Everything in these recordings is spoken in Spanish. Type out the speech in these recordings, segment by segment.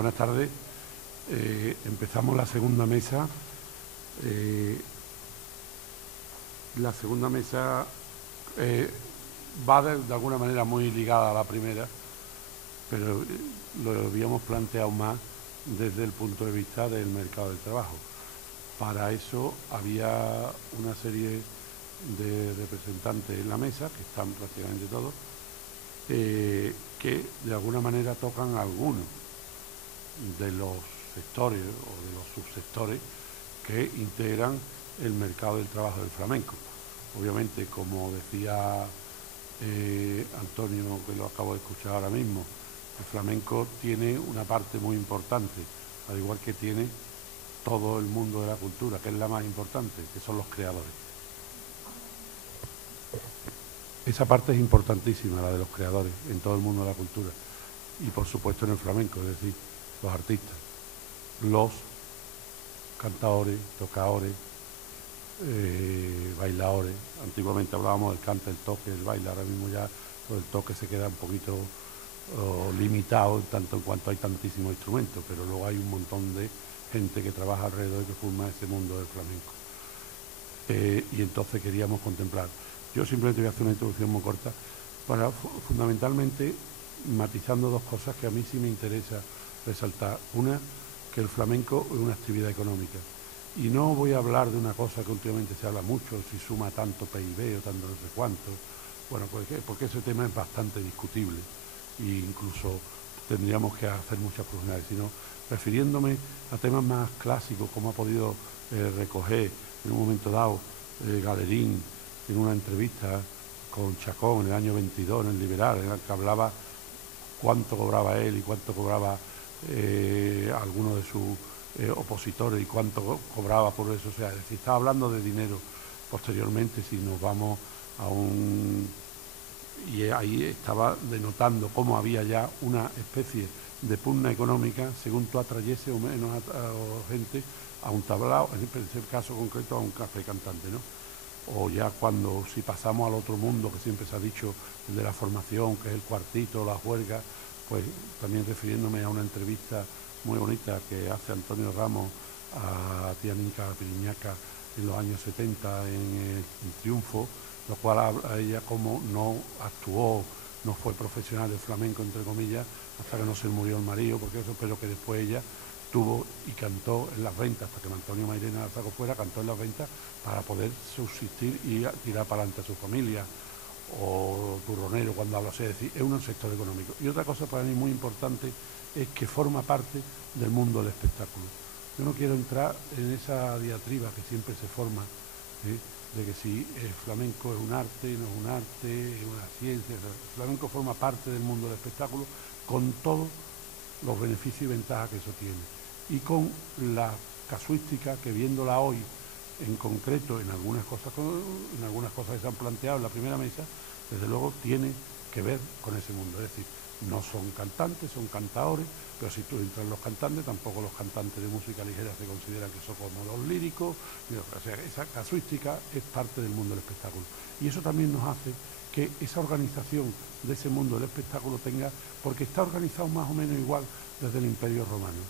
buenas tardes. Empezamos la segunda mesa. La segunda mesa va de alguna manera muy ligada a la primera, pero lo habíamos planteado más desde el punto de vista del mercado del trabajo. Para eso había una serie de representantes en la mesa, que están prácticamente todos, que de alguna manera tocan algunos de los sectores o de los subsectores que integran el mercado del trabajo del flamenco. Obviamente, como decía Antonio, que lo acabo de escuchar ahora mismo, el flamenco tiene una parte muy importante, al igual que tiene todo el mundo de la cultura, que es la más importante, que son los creadores. Esa parte es importantísima, la de los creadores, en todo el mundo de la cultura. Y por supuesto en el flamenco, es decir, los artistas, los cantadores, tocadores, bailadores. Antiguamente hablábamos del cante, el toque, el baile. Ahora mismo ya el toque se queda un poquito limitado, tanto en cuanto hay tantísimos instrumentos, pero luego hay un montón de gente que trabaja alrededor y que forma ese mundo del flamenco. Y entonces queríamos contemplar. Yo simplemente voy a hacer una introducción muy corta para fundamentalmente matizando dos cosas que a mí sí me interesa resaltar. Una, que el flamenco es una actividad económica. Y no voy a hablar de una cosa que últimamente se habla mucho, si suma tanto PIB o tanto no sé cuánto. Bueno, porque ese tema es bastante discutible e incluso tendríamos que hacer muchas profundidades, sino refiriéndome a temas más clásicos, como ha podido recoger en un momento dado Galerín en una entrevista con Chacón en el año 22 en el Liberal, en el que hablaba cuánto cobraba él y cuánto cobraba alguno de sus opositores y cuánto cobraba por eso. O sea, es decir, estaba hablando de dinero. Posteriormente, si nos vamos a un... Y ahí estaba denotando cómo había ya una especie de pugna económica según tú atrayese o menos a gente a un tablao, en ese caso concreto a un café cantante, ¿no? O ya cuando, si pasamos al otro mundo que siempre se ha dicho, el de la formación, que es el cuartito, la juerga, pues también refiriéndome a una entrevista muy bonita que hace Antonio Ramos a Tianica Piriñaca en los años 70 en Triunfo, lo cual habla ella como no actuó, no fue profesional del flamenco, entre comillas, hasta que no se murió el marido, porque eso, pero que después ella tuvo y cantó en las ventas, hasta que Antonio Mairena la sacó fuera, cantó en las ventas para poder subsistir y tirar para adelante a su familia, o turronero cuando habla, o sea, es decir, es un sector económico. Y otra cosa para mí muy importante es que forma parte del mundo del espectáculo. Yo no quiero entrar en esa diatriba que siempre se forma, de que si el flamenco es un arte, no es un arte, es una ciencia. El flamenco forma parte del mundo del espectáculo con todos los beneficios y ventajas que eso tiene. Y con la casuística que viéndola hoy, en concreto, en algunas cosas que se han planteado en la primera mesa, desde luego tiene que ver con ese mundo. Es decir, no son cantantes, son cantadores, pero si tú entras en los cantantes, tampoco los cantantes de música ligera se consideran que son como los líricos. O sea, esa casuística es parte del mundo del espectáculo. Y eso también nos hace que esa organización de ese mundo del espectáculo tenga, porque está organizado más o menos igual desde el Imperio Romano.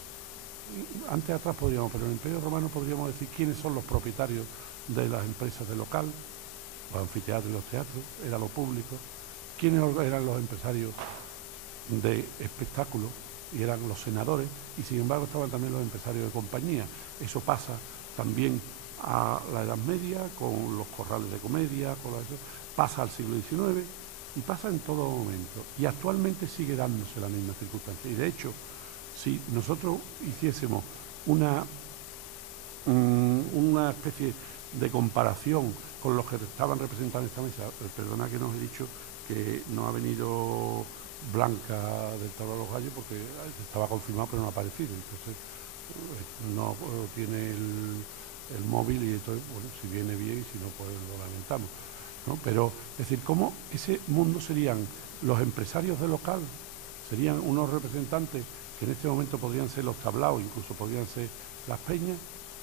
Antes atrás podríamos, pero en el Imperio Romano podríamos decir quiénes son los propietarios de las empresas de local, los anfiteatros y los teatros, era lo público, quiénes eran los empresarios de espectáculos, y eran los senadores, y sin embargo estaban también los empresarios de compañía. Eso pasa también a la Edad Media, con los corrales de comedia, pasa al siglo XIX y pasa en todo momento. Y actualmente sigue dándose la misma circunstancia. Y de hecho, si nosotros hiciésemos una especie de comparación con los que estaban representando esta mesa, perdona que nos he dicho que no ha venido Blanca del Tablao de los Gallos porque estaba confirmado pero no ha aparecido, entonces no tiene el móvil y entonces, bueno, si viene bien y si no, pues lo lamentamos, ¿no? Pero, es decir, ¿cómo ese mundo serían los empresarios de local? Serían unos representantes que en este momento podrían ser los tablaos, incluso podrían ser las peñas,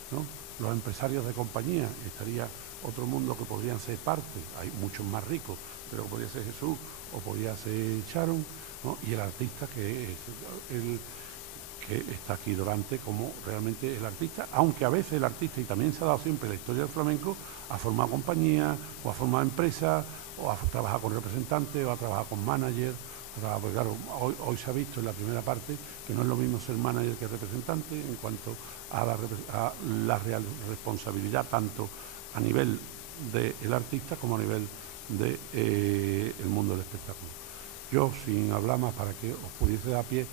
¿no? Los empresarios de compañía, estaría otro mundo que podrían ser parte, hay muchos más ricos, pero podría ser Jesús o podría ser Sharon, ¿no? Y el artista que que está aquí Dorante como realmente el artista, aunque a veces el artista, y también se ha dado siempre en la historia del flamenco, ha formado compañía, o ha formado empresas, o ha trabajado con representantes, o ha trabajado con managers. Porque claro, hoy se ha visto en la primera parte que no es lo mismo ser manager que representante en cuanto a la real responsabilidad, tanto a nivel del artista como a nivel del mundo del espectáculo. Yo, sin hablar más, para que os pudiese dar pie,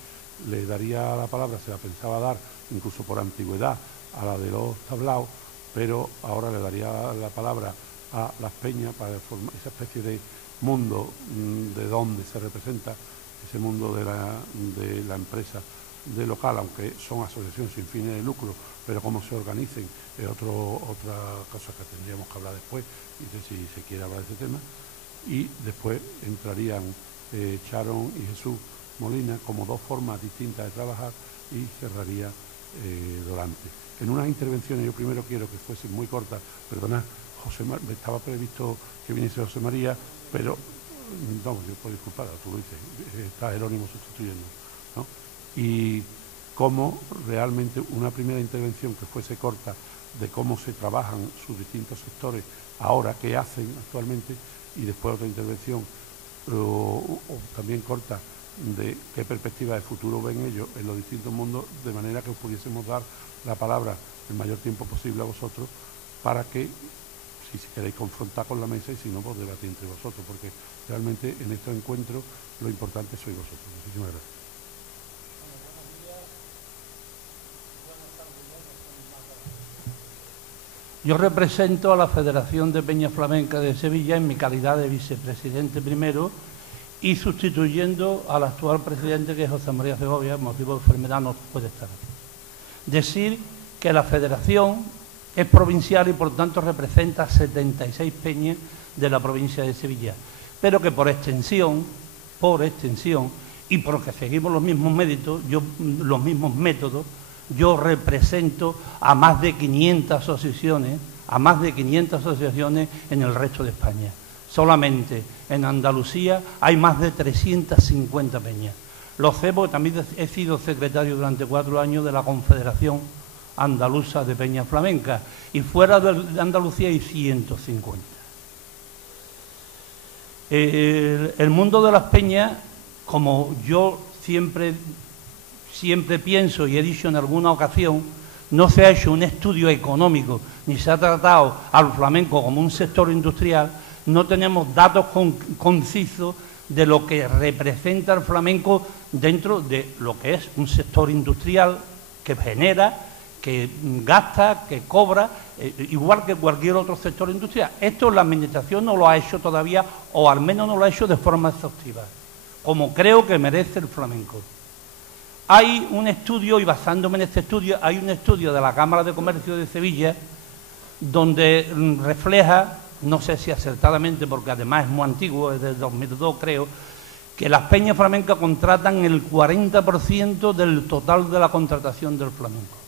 le daría la palabra, se la pensaba dar, incluso por antigüedad, a la de los tablaos, pero ahora le daría la palabra a Las Peñas para formar esa especie de mundo de donde se representa ese mundo de la empresa de local, aunque son asociaciones sin fines de lucro, pero cómo se organicen es otra cosa que tendríamos que hablar después, y si se quiere hablar de ese tema. Y después entrarían Sharon y Jesús Molina como dos formas distintas de trabajar, y cerraría Dorante. En unas intervenciones yo primero quiero que fuesen muy cortas, perdonad, estaba previsto que viniese José María, pero no, yo puedo disculpar, tú lo dices, está Jerónimo sustituyendo, ¿no? Y cómo realmente una primera intervención que fuese corta de cómo se trabajan sus distintos sectores ahora, qué hacen actualmente, y después otra intervención o también corta de qué perspectiva de futuro ven ellos en los distintos mundos, de manera que os pudiésemos dar la palabra el mayor tiempo posible a vosotros, para que, si queréis confrontar con la mesa, y si no, pues debatir entre vosotros, porque realmente en estos encuentros lo importante sois vosotros. Muchísimas gracias. Yo represento a la Federación de Peña Flamenca de Sevilla en mi calidad de vicepresidente primero, y sustituyendo al actual presidente, que es José María Segovia, motivo de enfermedad no puede estar aquí. Decir que la federación es provincial y por tanto representa 76 peñas de la provincia de Sevilla, pero que por extensión y porque seguimos los mismos métodos, yo represento a más de 500 asociaciones, en el resto de España. Solamente en Andalucía hay más de 350 peñas. Lo sé porque también he sido secretario durante 4 años de la Confederación Andaluza de Peña Flamenca, y fuera de Andalucía hay 150. El mundo de las peñas, como yo siempre pienso y he dicho en alguna ocasión, no se ha hecho un estudio económico ni se ha tratado al flamenco como un sector industrial. No tenemos datos concisos de lo que representa el flamenco dentro de lo que es un sector industrial que genera, que gasta, que cobra, igual que cualquier otro sector industrial. Esto la Administración no lo ha hecho todavía, o al menos no lo ha hecho de forma exhaustiva, como creo que merece el flamenco. Hay un estudio, y basándome en este estudio, hay un estudio de la Cámara de Comercio de Sevilla, donde refleja, no sé si acertadamente, porque además es muy antiguo, es del 2002 creo, que las peñas flamencas contratan el 40% del total de la contratación del flamenco.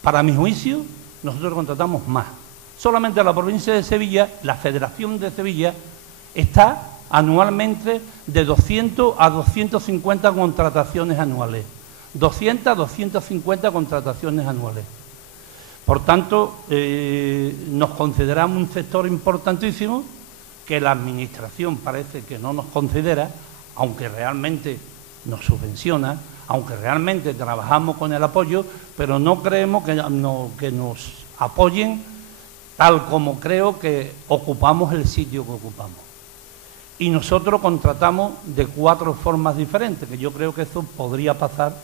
Para mi juicio, nosotros contratamos más. Solamente la provincia de Sevilla, la Federación de Sevilla, está anualmente de 200 a 250 contrataciones anuales. 200 a 250 contrataciones anuales. Por tanto, nos consideramos un sector importantísimo que la Administración parece que no nos considera, aunque realmente nos subvenciona, aunque realmente trabajamos con el apoyo, pero no creemos que nos apoyen tal como creo que ocupamos el sitio que ocupamos. Y nosotros contratamos de 4 formas diferentes, que yo creo que eso podría pasar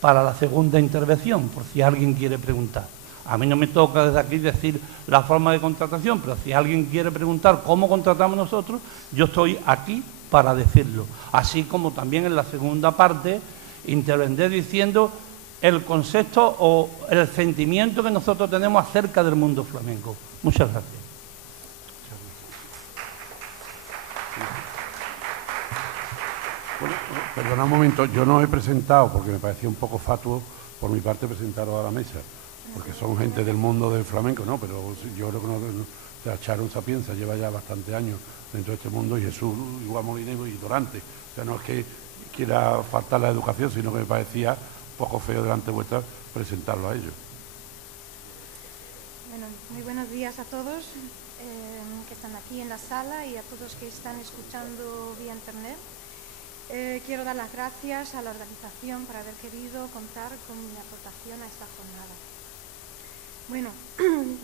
para la segunda intervención, por si alguien quiere preguntar. A mí no me toca desde aquí decir la forma de contratación, pero si alguien quiere preguntar cómo contratamos nosotros, yo estoy aquí para decirlo. Así como también en la segunda parte intervendré diciendo el concepto o el sentimiento que nosotros tenemos acerca del mundo flamenco. Muchas gracias. Bueno, perdona un momento, yo no he presentado, porque me parecía un poco fatuo por mi parte presentaros a la mesa, porque son gente del mundo del flamenco, ¿no? Pero yo creo que no, o sea, Sharon Sapienza lleva ya bastantes años dentro de este mundo, y Jesús igual Molinero y Dorante. O sea, no es que quiera faltar la educación, sino que me parecía poco feo delante vuestra presentarlo a ellos. Bueno, muy buenos días a todos que están aquí en la sala y a todos que están escuchando vía internet. Quiero dar las gracias a la organización por haber querido contar con mi aportación a esta jornada. Bueno,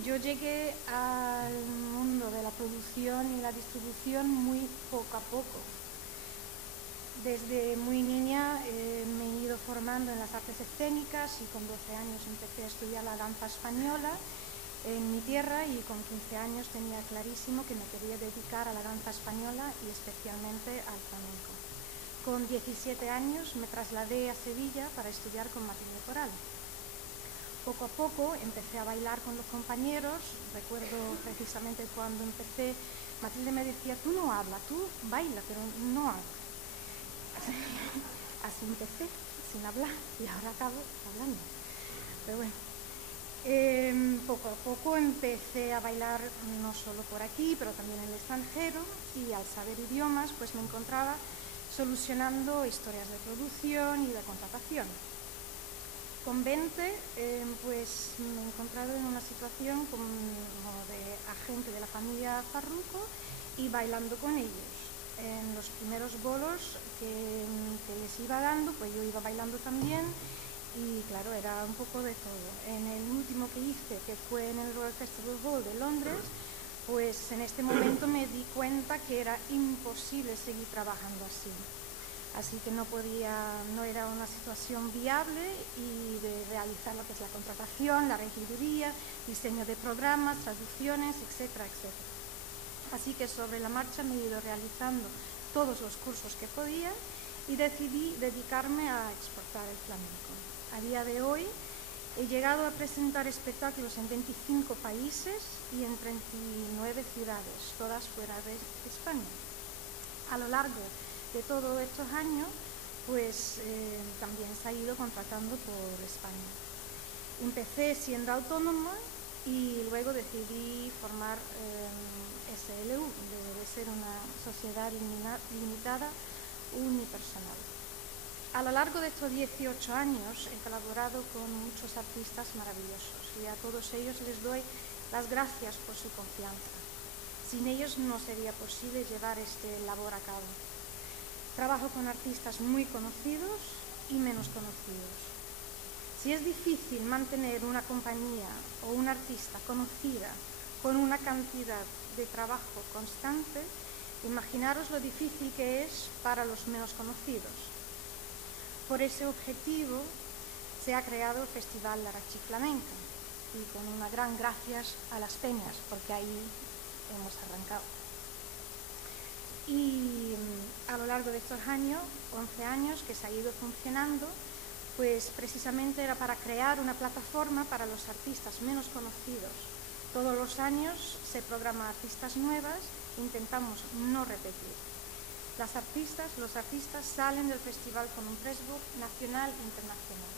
yo llegué al mundo de la producción y la distribución muy poco a poco. Desde muy niña me he ido formando en las artes escénicas y con 12 años empecé a estudiar la danza española en mi tierra y con 15 años tenía clarísimo que me quería dedicar a la danza española y especialmente al flamenco. Con 17 años me trasladé a Sevilla para estudiar con Matilde Coral. Poco a poco empecé a bailar con los compañeros. Recuerdo precisamente cuando empecé, Matilde me decía, tú no hablas, tú baila, pero no hablas. Así empecé, sin hablar, y ahora acabo hablando. Pero bueno, poco a poco empecé a bailar no solo por aquí, pero también en el extranjero, y al saber idiomas, pues me encontraba solucionando historias de producción y de contratación. Con 20, pues me he encontrado en una situación como de agente de la familia Farruco y bailando con ellos. En los primeros bolos que les iba dando, pues yo iba bailando también y claro, era un poco de todo. En el último que hice, que fue en el Royal Festival Hall de Londres, pues en este momento me di cuenta que era imposible seguir trabajando así. Así que no era una situación viable y de realizar lo que es la contratación, la regiduría, diseño de programas, traducciones, etcétera, etcétera. Así que sobre la marcha me he ido realizando todos los cursos que podía y decidí dedicarme a exportar el flamenco. A día de hoy he llegado a presentar espectáculos en 25 países y en 39 ciudades, todas fuera de España. A lo largo de todos estos años, pues también se ha ido contratando por España. Empecé siendo autónoma y luego decidí formar SLU, debe ser una sociedad limitada unipersonal. A lo largo de estos 18 años he colaborado con muchos artistas maravillosos y a todos ellos les doy las gracias por su confianza. Sin ellos no sería posible llevar este labor a cabo. Trabajo con artistas muy conocidos y menos conocidos. Si es difícil mantener una compañía o un artista conocida con una cantidad de trabajo constante, imaginaros lo difícil que es para los menos conocidos. Por ese objetivo se ha creado el Festival Larachi Flamenca y con una gran gracias a las peñas, porque ahí hemos arrancado. Y a lo largo de estos años, 11 años que se ha ido funcionando, pues precisamente era para crear una plataforma para los artistas menos conocidos. Todos los años se programan artistas nuevas, intentamos no repetir. Los artistas salen del festival con un pressbook nacional e internacional,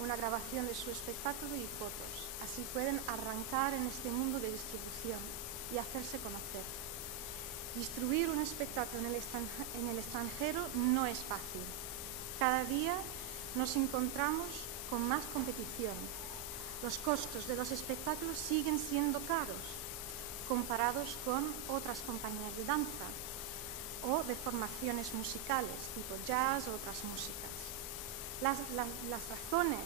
una grabación de su espectáculo y fotos. Así pueden arrancar en este mundo de distribución y hacerse conocer. Distribuir un espectáculo en el extranjero no es fácil. Cada día nos encontramos con más competición. Los costos de los espectáculos siguen siendo caros comparados con otras compañías de danza o de formaciones musicales, tipo jazz o otras músicas. Las razones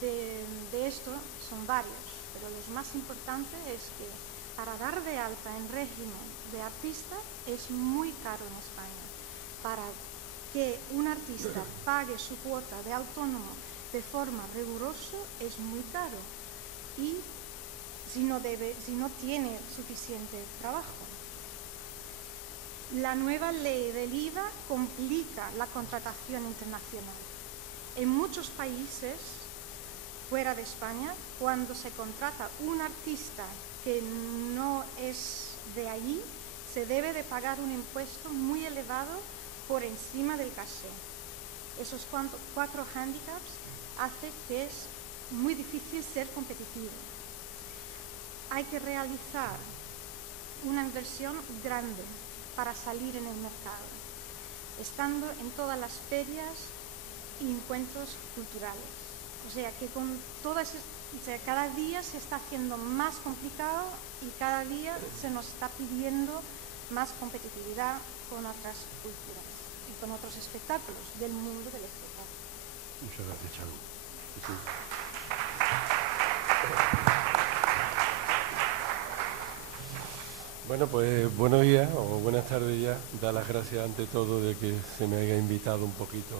de esto son varias, pero lo más importante es que para dar de alta en régimen de artista es muy caro en España. Para que un artista pague su cuota de autónomo de forma rigurosa es muy caro y si no tiene suficiente trabajo. La nueva ley del IVA complica la contratación internacional. En muchos países fuera de España, cuando se contrata un artista que no es de allí, se debe de pagar un impuesto muy elevado por encima del caché. Esos 4 hándicaps hacen que es muy difícil ser competitivo. Hay que realizar una inversión grande para salir en el mercado, estando en todas las ferias y encuentros culturales. O sea que con todas, o sea, cada día se está haciendo más complicado y cada día se nos está pidiendo más competitividad con otras culturas y con otros espectáculos del mundo del espectáculo. Muchas gracias, Charo. Sí. Bueno, pues buenos días o buenas tardes ya. Da las gracias ante todo de que se me haya invitado un poquito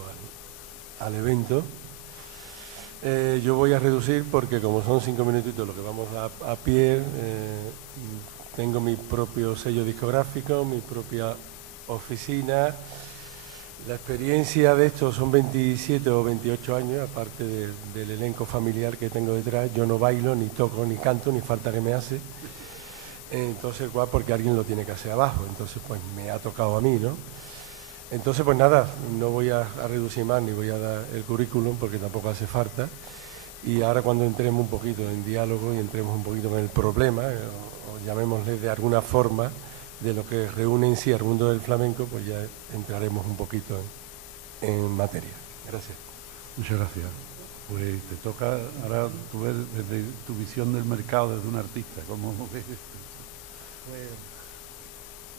al evento. Yo voy a reducir porque como son 5 minutitos lo que vamos a pie, tengo mi propio sello discográfico, mi propia oficina. La experiencia de esto son 27 o 28 años, aparte del elenco familiar que tengo detrás. Yo no bailo, ni toco, ni canto, ni falta que me hace. Entonces, porque alguien lo tiene que hacer abajo. Entonces, pues me ha tocado a mí, ¿no? Entonces, pues nada, no voy a reducir más ni voy a dar el currículum porque tampoco hace falta. Y ahora cuando entremos un poquito en diálogo y entremos un poquito en el problema, o llamémosle de alguna forma, de lo que reúne en sí el mundo del flamenco, pues ya entraremos un poquito en materia. Gracias. Muchas gracias. Pues te toca ahora tú ver desde tu visión del mercado, desde un artista, ¿cómo ves esto? Pues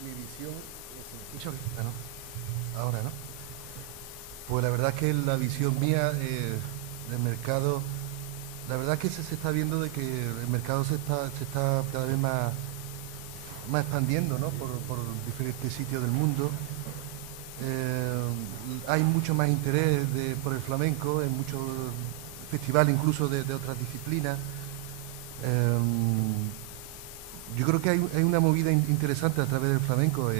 mi visión, ¿se me escucha? Ahora, ¿no? Pues la verdad es que la visión mía del mercado, la verdad es que se está viendo de que el mercado se está cada vez más expandiendo, ¿no? Por diferentes sitios del mundo. Hay mucho más interés por el flamenco, en muchos festivales incluso de otras disciplinas. Yo creo que hay una movida interesante a través del flamenco.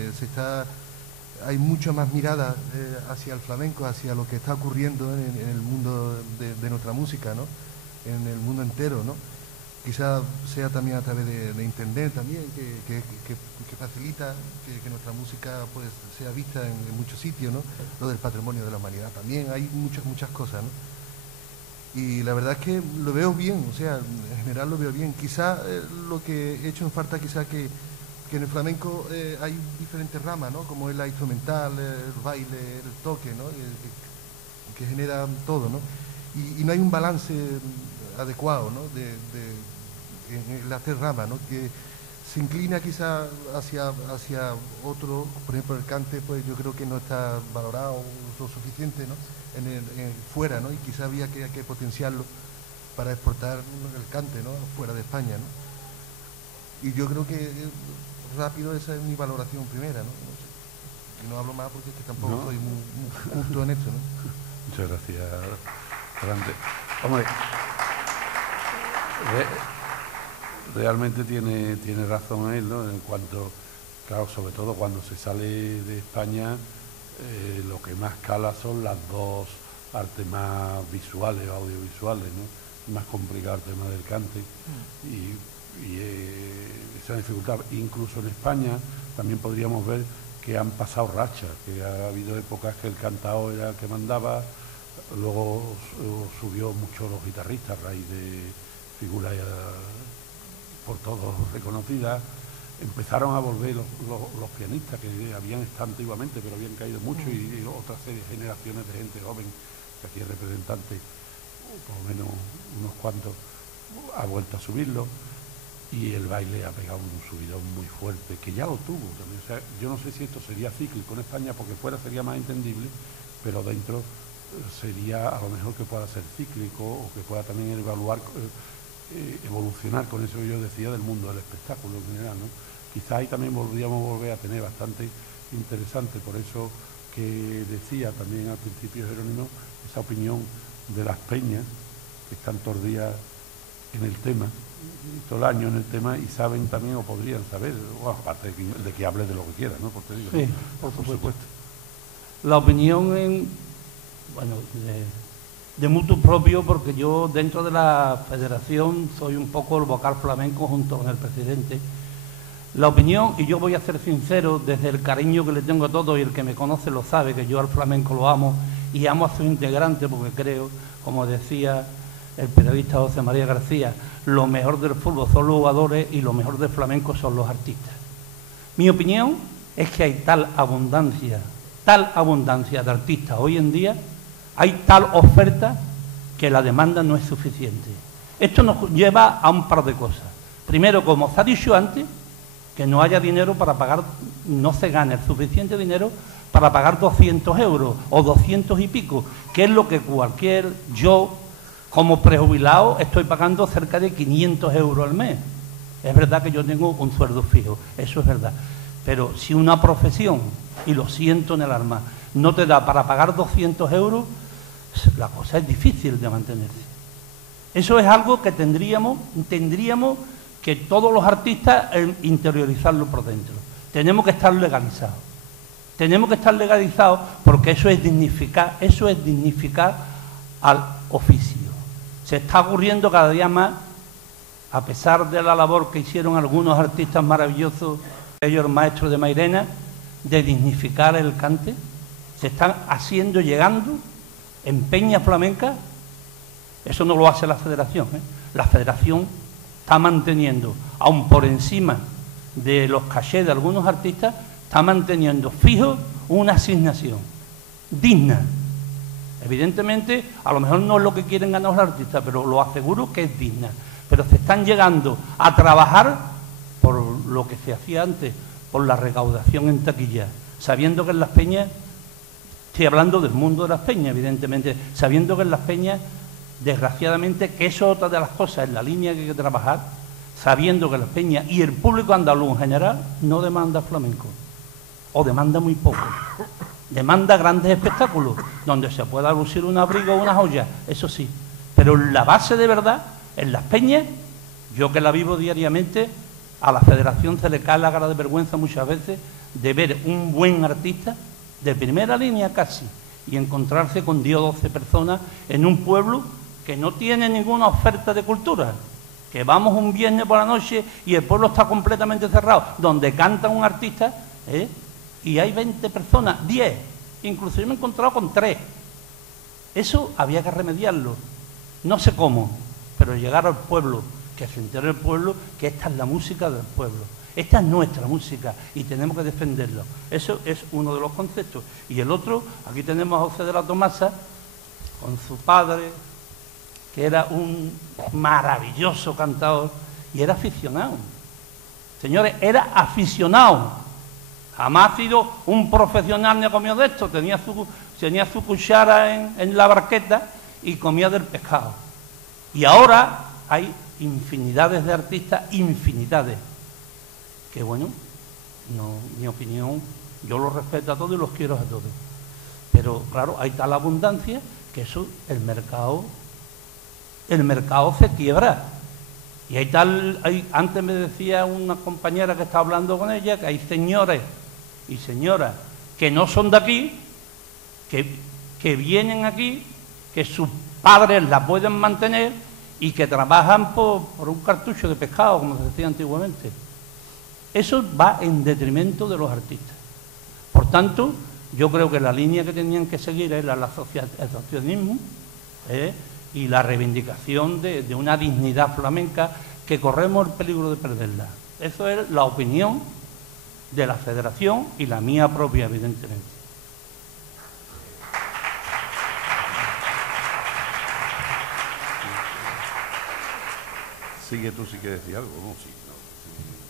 Hay mucha más mirada hacia el flamenco, hacia lo que está ocurriendo en el mundo de nuestra música, ¿no? En el mundo entero, ¿no? Quizá sea también a través de internet también, que facilita que nuestra música pues sea vista en muchos sitios, ¿no? Lo del patrimonio de la humanidad también, hay muchas cosas, ¿no? Y la verdad es que lo veo bien, o sea, en general lo veo bien. Quizá lo que he hecho en falta, quizá que en el flamenco hay diferentes ramas, ¿no? Como es la instrumental, el baile, el toque, ¿no? Que genera todo, ¿no? Y no hay un balance adecuado, ¿no? En las tres ramas, ¿no? Que se inclina quizá hacia otro, por ejemplo el cante, pues yo creo que no está valorado lo suficiente, ¿no? Fuera, ¿no? Y quizá había que potenciarlo para exportar el cante, ¿no? Fuera de España, ¿no? Y yo creo que rápido esa es mi valoración primera, ¿no? No sé. Y no hablo más porque es que tampoco estoy muy justo en esto, ¿no? Muchas gracias, Grande. Hombre, realmente tiene razón él, ¿no? En cuanto, claro, sobre todo cuando se sale de España, lo que más cala son las dos artes más visuales, audiovisuales, ¿no? Es más complicado el tema del cante y esa dificultad. Incluso en España también podríamos ver que han pasado rachas, que ha habido épocas que el cantao era el que mandaba, luego subió mucho los guitarristas a raíz de figuras por todos reconocidas. Empezaron a volver los pianistas que habían estado antiguamente, pero habían caído mucho, y otras generaciones de gente joven, que aquí es representante, por lo menos unos cuantos, ha vuelto a subirlo, y el baile ha pegado un subidón muy fuerte, que ya lo tuvo también. O sea, yo no sé si esto sería cíclico en España, porque fuera sería más entendible, pero dentro sería a lo mejor que pueda ser cíclico, o que pueda también evolucionar con eso que yo decía del mundo del espectáculo en general, ¿no? Quizá ahí también podríamos volver a tener bastante interesante, por eso que decía también al principio Jerónimo, esa opinión de las peñas, que están todos los días en el tema, todo el año en el tema, y saben también, o podrían saber, bueno, aparte de que hables de lo que quieras, ¿no? Porque digo, sí, ¿no? Por supuesto. La opinión de mutuo propio, porque yo dentro de la federación soy un poco el vocal flamenco junto con el presidente. La opinión, y yo voy a ser sincero, desde el cariño que le tengo a todos, y el que me conoce lo sabe, que yo al flamenco lo amo, y amo a su integrante, porque creo, como decía el periodista José María García, lo mejor del fútbol son los jugadores y lo mejor del flamenco son los artistas. Mi opinión es que hay tal abundancia de artistas hoy en día, hay tal oferta que la demanda no es suficiente. Esto nos lleva a un par de cosas. Primero, como se ha dicho antes, que no haya dinero para pagar, no se gane el suficiente dinero para pagar 200 euros o 200 y pico, que es lo que yo como prejubilado estoy pagando cerca de 500 euros al mes. Es verdad que yo tengo un sueldo fijo, eso es verdad. Pero si una profesión, y lo siento en el alma, no te da para pagar 200 euros, la cosa es difícil de mantenerse. Eso es algo que tendríamos que todos los artistas interiorizarlo por dentro. Tenemos que estar legalizados. Tenemos que estar legalizados porque eso es dignificar al oficio. Se está ocurriendo cada día más, a pesar de la labor que hicieron algunos artistas maravillosos, ellos maestros de Mairena, de dignificar el cante. Se están haciendo, llegando en peñas flamencas. Eso no lo hace la Federación, ¿eh? La Federación está manteniendo, aun por encima de los cachés de algunos artistas, está manteniendo fijo una asignación digna. Evidentemente, a lo mejor no es lo que quieren ganar los artistas, pero lo aseguro que es digna. Pero se están llegando a trabajar por lo que se hacía antes, por la recaudación en taquilla, sabiendo que en las peñas, estoy hablando del mundo de las peñas, evidentemente, sabiendo que en las peñas, desgraciadamente, que eso es otra de las cosas en la línea que hay que trabajar, sabiendo que las peñas y el público andaluz en general no demanda flamenco, o demanda muy poco. Demanda grandes espectáculos, donde se pueda lucir un abrigo o una joya, eso sí. Pero la base de verdad, en las peñas, yo que la vivo diariamente, a la Federación se le cae la cara de vergüenza muchas veces de ver un buen artista, de primera línea casi, y encontrarse con 10 o 12 personas en un pueblo que no tiene ninguna oferta de cultura, que vamos un viernes por la noche y el pueblo está completamente cerrado, donde canta un artista, y hay 20 personas, 10, incluso yo me he encontrado con 3. Eso había que remediarlo, no sé cómo, pero llegar al pueblo, que se entere el pueblo que esta es la música del pueblo, esta es nuestra música y tenemos que defenderla. Eso es uno de los conceptos. Y el otro, aquí tenemos a José de la Tomasa, con su padre, que era un maravilloso cantador y era aficionado. Señores, era aficionado. Jamás ha sido un profesional ni ha comido de esto. Tenía su cuchara en la barqueta y comía del pescado. Y ahora hay infinidades de artistas, infinidades, que bueno, no, mi opinión, yo los respeto a todos y los quiero a todos. Pero claro, hay tal abundancia que eso, el mercado se quiebra. Y antes me decía una compañera que estaba hablando con ella, que hay señores y señoras que no son de aquí, que vienen aquí, que sus padres la pueden mantener y que trabajan por un cartucho de pescado, como se decía antiguamente. Eso va en detrimento de los artistas. Por tanto, yo creo que la línea que tenían que seguir era el asociacionismo y la reivindicación de una dignidad flamenca que corremos el peligro de perderla. Eso es la opinión de la Federación y la mía propia, evidentemente. Sigue tú si quieres decir algo, ¿no? Si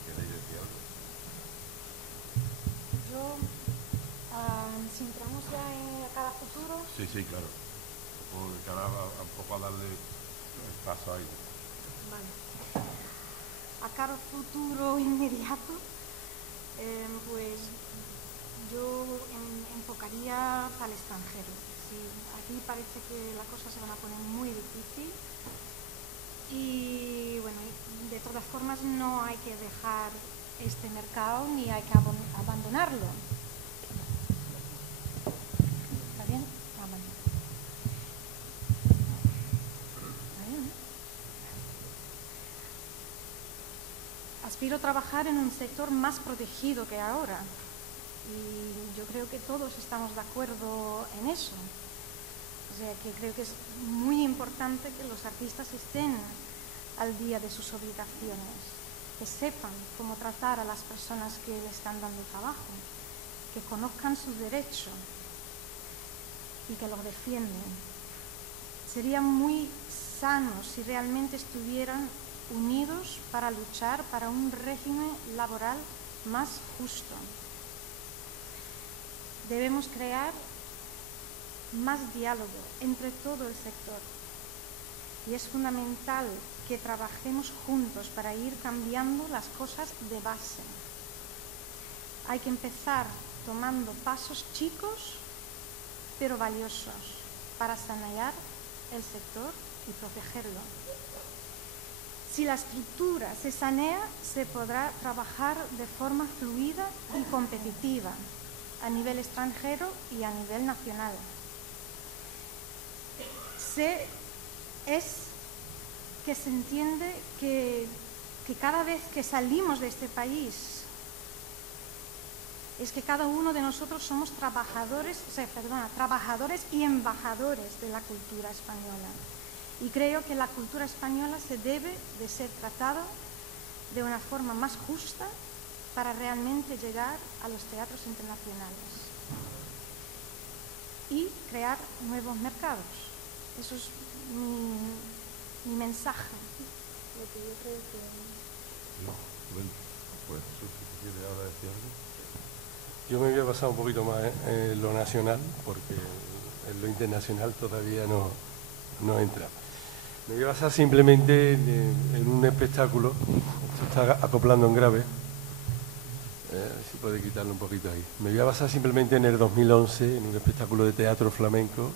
queréis decir algo. Si entramos ya en cada futuro... Sí, claro. Por cara un poco a darle el paso ahí. Vale. A cara futuro inmediato, pues yo enfocaría al extranjero. Sí, aquí parece que la cosa se van a poner muy difícil. Y bueno, de todas formas no hay que dejar este mercado ni hay que abandonarlo. ¿Está bien? ¿Está bien? Aspiro a trabajar en un sector más protegido que ahora. Y yo creo que todos estamos de acuerdo en eso. O sea, que creo que es muy importante que los artistas estén al día de sus obligaciones, que sepan cómo tratar a las personas que le están dando trabajo, que conozcan sus derechos y que los defienden. sería muy sano si realmente estuvieran unidos para luchar para un régimen laboral más justo. Debemos crear más diálogo entre todo el sector y es fundamental que trabajemos juntos para ir cambiando las cosas de base. Hay que empezar tomando pasos chicos pero valiosos para sanear el sector y protegerlo. Si la estructura se sanea, se podrá trabajar de forma fluida y competitiva a nivel extranjero y a nivel nacional. Se entiende que cada vez que salimos de este país, es que cada uno de nosotros somos trabajadores y embajadores de la cultura española. Y creo que la cultura española se debe de ser tratada de una forma más justa para realmente llegar a los teatros internacionales y crear nuevos mercados. Eso es mi mensaje. Lo que yo creo que... No, bueno, pues si quiere ahora decir algo. Yo me voy a basar un poquito más en lo nacional, porque en lo internacional todavía no entra. Me voy a basar simplemente en un espectáculo, esto está acoplando en grave, a ver si puede quitarlo un poquito ahí. Me voy a basar simplemente en el 2011, en un espectáculo de teatro flamenco,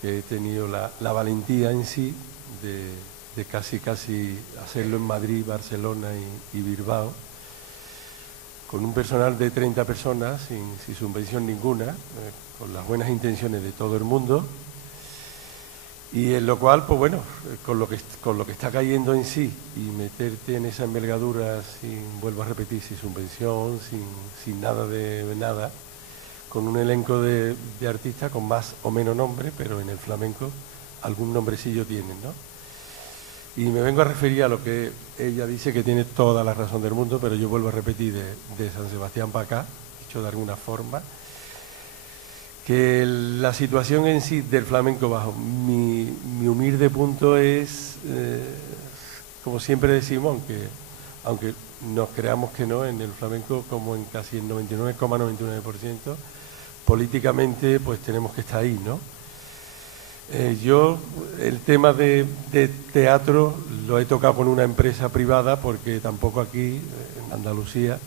que he tenido la valentía en sí de casi hacerlo en Madrid, Barcelona y Bilbao, con un personal de 30 personas, sin subvención ninguna, con las buenas intenciones de todo el mundo, y en lo cual, pues bueno, con lo que está cayendo en sí, y meterte en esa envergadura vuelvo a repetir, sin subvención, sin nada de nada, con un elenco de artistas con más o menos nombre, pero en el flamenco algún nombrecillo tienen, ¿no? Y me vengo a referir a lo que ella dice, que tiene toda la razón del mundo, pero yo vuelvo a repetir de San Sebastián para acá, dicho de alguna forma, que la situación en sí del flamenco, bajo mi humilde punto, es, como siempre decimos, aunque nos creamos que no, en el flamenco, como en casi el 99,99%, políticamente pues tenemos que estar ahí, ¿no? Yo el tema de teatro lo he tocado con una empresa privada, porque tampoco aquí, en Andalucía,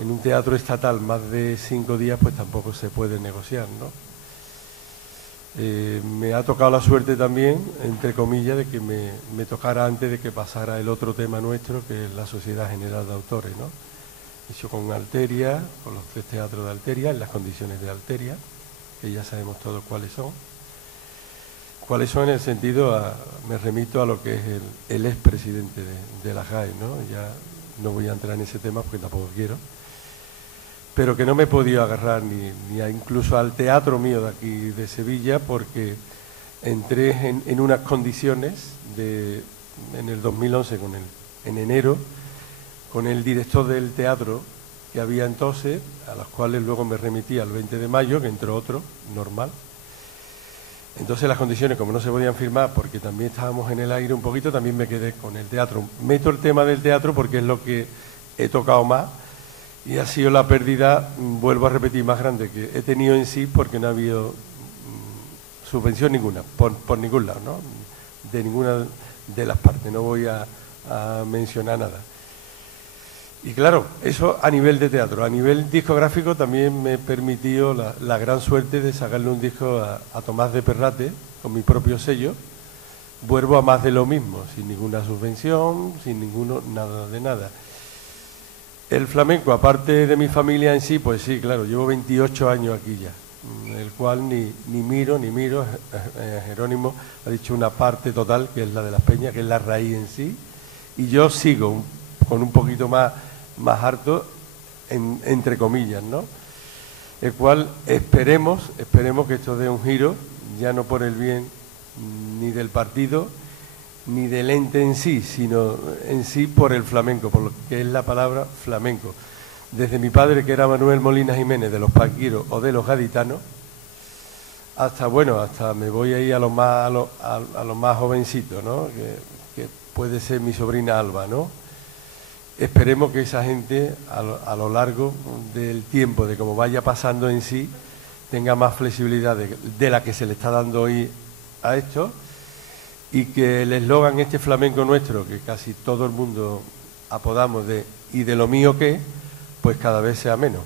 en un teatro estatal más de 5 días, pues tampoco se puede negociar, ¿no? Me ha tocado la suerte también, entre comillas, de que me tocara antes de que pasara el otro tema nuestro, que es la Sociedad General de Autores, ¿no? Hecho con Alteria, con los 3 teatros de Alteria, en las condiciones de Alteria, que ya sabemos todos cuáles son. ¿Cuáles son? En el sentido, me remito a lo que es el expresidente de la JAE, ¿no? Ya no voy a entrar en ese tema porque tampoco quiero, pero que no me he podido agarrar incluso al teatro mío de aquí de Sevilla, porque entré en unas condiciones en el 2011, en enero, con el director del teatro que había entonces, a las cuales luego me remití al 20 de mayo, que entró otro, normal. Entonces las condiciones, como no se podían firmar, porque también estábamos en el aire un poquito, también me quedé con el teatro. Meto el tema del teatro porque es lo que he tocado más, y ha sido la pérdida, vuelvo a repetir, más grande que he tenido en sí, porque no ha habido subvención ninguna, por ningún lado, ¿no? De ninguna de las partes, no voy a mencionar nada. Y claro, eso a nivel de teatro. A nivel discográfico también me he permitido la gran suerte de sacarle un disco a Tomás de Perrate, con mi propio sello. Vuelvo a más de lo mismo, sin ninguna subvención, sin nada de nada. El flamenco, aparte de mi familia en sí, pues sí, claro, llevo 28 años aquí ya, el cual ni miro. Jerónimo ha dicho una parte total, que es la de las peñas, que es la raíz en sí, y yo sigo con un poquito más harto, entre comillas, ¿no? El cual esperemos que esto dé un giro, ya no por el bien ni del partido ni del ente en sí, sino en sí por el flamenco, por lo que es la palabra flamenco. Desde mi padre, que era Manuel Molina Jiménez, de los Paquiros o de los Gaditanos, hasta me voy a ir a los más jovencitos, ¿no? Que puede ser mi sobrina Alba, ¿no? Esperemos que esa gente a lo largo del tiempo, de cómo vaya pasando en sí, tenga más flexibilidad de la que se le está dando hoy a esto, y que el eslogan este flamenco nuestro, que casi todo el mundo apodamos de "y de lo mío qué", pues cada vez sea menos.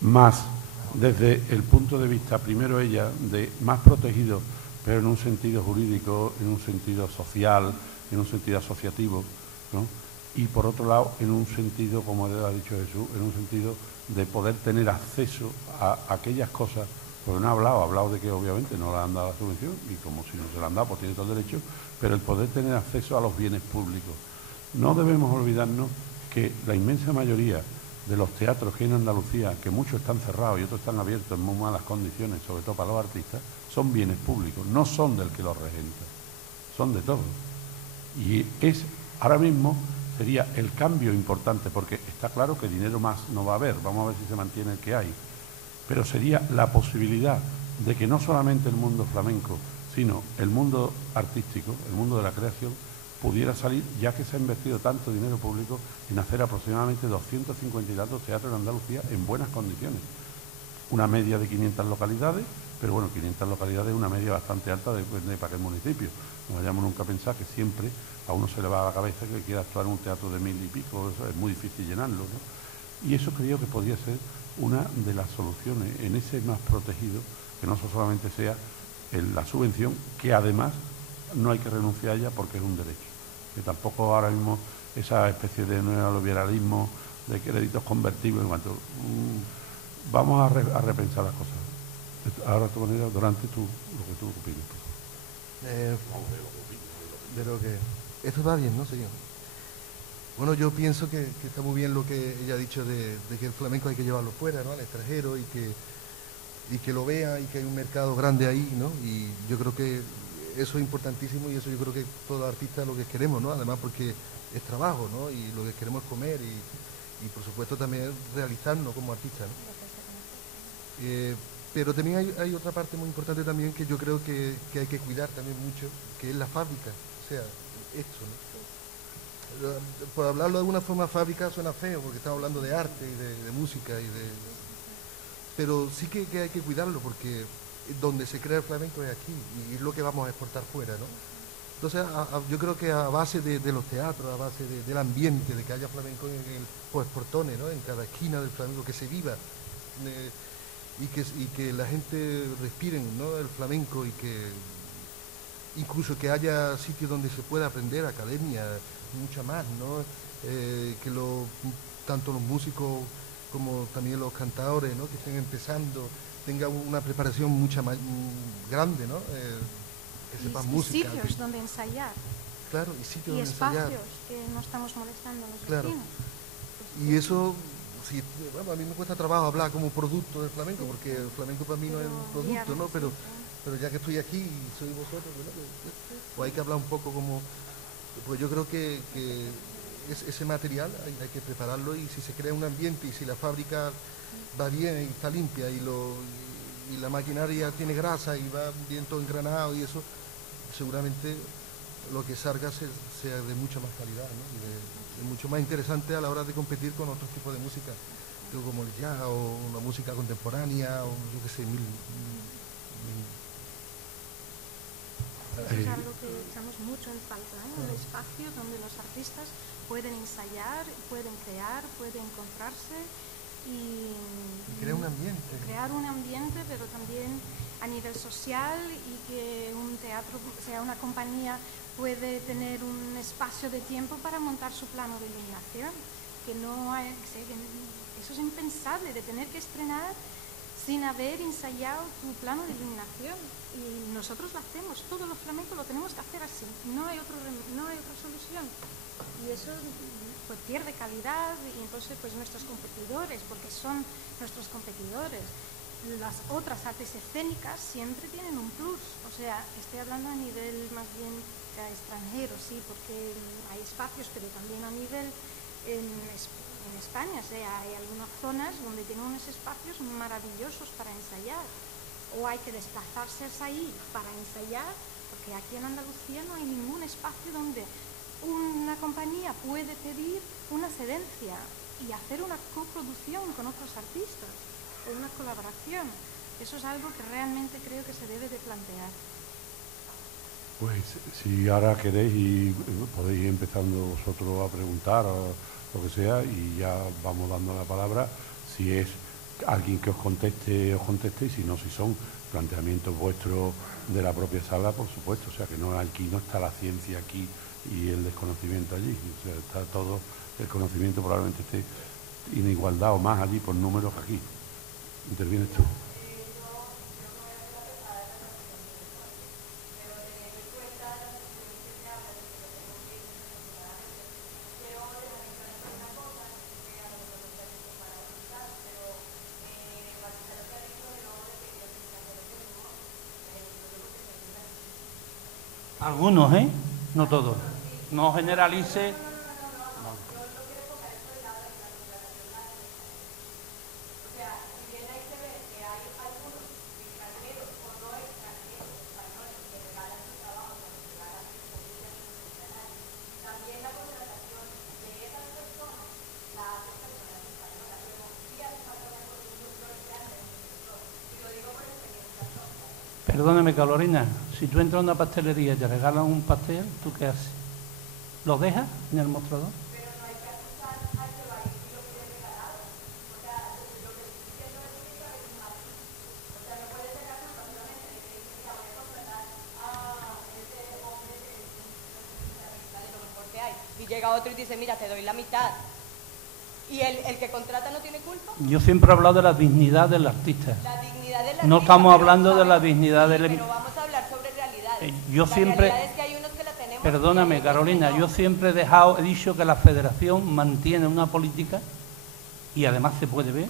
Más desde el punto de vista, primero ella, de más protegido, pero en un sentido jurídico, en un sentido social, en un sentido asociativo, ¿no? Y por otro lado, en un sentido, como ha dicho Jesús, en un sentido de poder tener acceso a aquellas cosas, porque no ha hablado de que obviamente no le han dado la subvención, y como si no se la han dado, pues tiene todo el derecho, pero el poder tener acceso a los bienes públicos. No debemos olvidarnos que la inmensa mayoría de los teatros que hay en Andalucía, que muchos están cerrados y otros están abiertos en muy malas condiciones, sobre todo para los artistas, son bienes públicos, no son del que los regenta, son de todos. Y ahora mismo sería el cambio importante, porque está claro que dinero más no va a haber, vamos a ver si se mantiene el que hay, pero sería la posibilidad de que no solamente el mundo flamenco, sino el mundo artístico, el mundo de la creación, pudiera salir, ya que se ha invertido tanto dinero público en hacer aproximadamente 250 y tantos teatros en Andalucía en buenas condiciones. Una media de 500 localidades, pero bueno, 500 localidades es una media bastante alta de para qué municipio. No vayamos nunca a pensar que siempre a uno se le va a la cabeza que quiera actuar en un teatro de 1000 y pico, eso es muy difícil llenarlo, ¿no? Y eso creo que podría ser una de las soluciones en ese más protegido, que no solamente sea la subvención, que además no hay que renunciar a ella porque es un derecho. Que tampoco ahora mismo esa especie de neoliberalismo de créditos convertibles, en cuanto vamos a repensar las cosas. Ahora, de tu manera, durante lo que tú opinas. De lo que esto va bien, ¿no, señor? Bueno, yo pienso que está muy bien lo que ella ha dicho de que el flamenco hay que llevarlo fuera, ¿no? Al extranjero, y que lo vea, y que hay un mercado grande ahí, ¿no? Y yo creo que eso es importantísimo, y eso yo creo que todos los artistas lo que queremos, ¿no? Además porque es trabajo, ¿no? Y lo que queremos es comer y por supuesto también realizarnos como artistas, ¿no? Pero también hay otra parte muy importante también que yo creo que hay que cuidar también mucho, que es la fábrica, o sea, esto, ¿no? Por hablarlo de alguna forma, fábrica suena feo porque estamos hablando de arte y de música pero sí que hay que cuidarlo, porque donde se crea el flamenco es aquí, y es lo que vamos a exportar fuera, ¿no? Entonces yo creo que a base de los teatros, a base del ambiente, de que haya flamenco pues portones, ¿no? En cada esquina del flamenco, que se viva, y que la gente respire, ¿no? El flamenco, y que incluso que haya sitios donde se pueda aprender, academia, mucha más, ¿no? Tanto los músicos como también los cantadores, ¿no? Que estén empezando, tengan una preparación mucha más grande, ¿no? Que sepan música. Y sitios donde ensayar. Claro, y sitios donde espacios ensayar. Que no estamos molestando a los claro. vecinos. Y eso, sí, bueno, a mí me cuesta trabajo hablar como producto del flamenco, porque el flamenco para mí no es un producto, ¿no? Pero ya que estoy aquí y soy vosotros, ¿verdad? Pues hay que hablar un poco como... Pues yo creo que ese material hay que prepararlo, y si se crea un ambiente, y si la fábrica va bien y está limpia, y la maquinaria tiene grasa y va bien todo engranado, y eso, seguramente lo que salga sea de mucha más calidad, ¿no? Y de mucho más interesante a la hora de competir con otros tipos de música, como el jazz o la música contemporánea, o yo qué sé, Eso es algo que echamos mucho en falta, ¿eh? Un espacio donde los artistas pueden ensayar, pueden crear, pueden encontrarse y crear un ambiente. Crear un ambiente, pero también a nivel social, y que un teatro sea una compañía puede tener un espacio de tiempo para montar su plano de iluminación, que no hay, eso es impensable, de tener que estrenar sin haber ensayado tu plano de iluminación. Y nosotros lo hacemos, todos los flamencos lo tenemos que hacer así, no hay otra solución. Y eso pues pierde calidad, y entonces pues nuestros competidores, porque son nuestros competidores, las otras artes escénicas siempre tienen un plus. O sea, estoy hablando a nivel más bien extranjero, sí, porque hay espacios, pero también a nivel en España. O sea, hay algunas zonas donde tienen unos espacios maravillosos para ensayar, o hay que desplazarse ahí para ensayar, porque aquí en Andalucía no hay ningún espacio donde una compañía puede pedir una cedencia y hacer una coproducción con otros artistas, o una colaboración. Eso es algo que realmente creo que se debe de plantear. Pues si ahora queréis y podéis ir empezando vosotros a preguntar o lo que sea, y ya vamos dando la palabra. Si es alguien que os conteste, y si no, si son planteamientos vuestros de la propia sala, por supuesto. O sea, que no, aquí no está la ciencia aquí y el desconocimiento allí. O sea, está todo, el conocimiento probablemente esté en igualdad o más allí por números que aquí. ¿Intervienes tú? Algunos, ¿eh? No todos. No generalice. Perdóname, Carolina, si tú entras a una pastelería y te regalan un pastel, ¿tú qué haces? ¿Lo dejas en el mostrador? Pero no hay que acusar al que va a ir y lo quiere regalado. O sea, lo que estoy diciendo es que es un artista. O sea, no puede ser la culpa solamente de que dice, mira, voy a contratar a ese hombre que es un especialista de lo mejor que hay. Y llega otro y dice, mira, te doy la mitad. ¿Y el que contrata no tiene culpa? Yo siempre he hablado de la dignidad del artista. La dignidad del artista. No estamos hablando de la dignidad del... Pero vamos a hablar sobre realidades. Yo siempre... La realidad es que hay unos que la tenemos. Perdóname, Carolina, yo siempre he dicho que la Federación mantiene una política, y además se puede ver,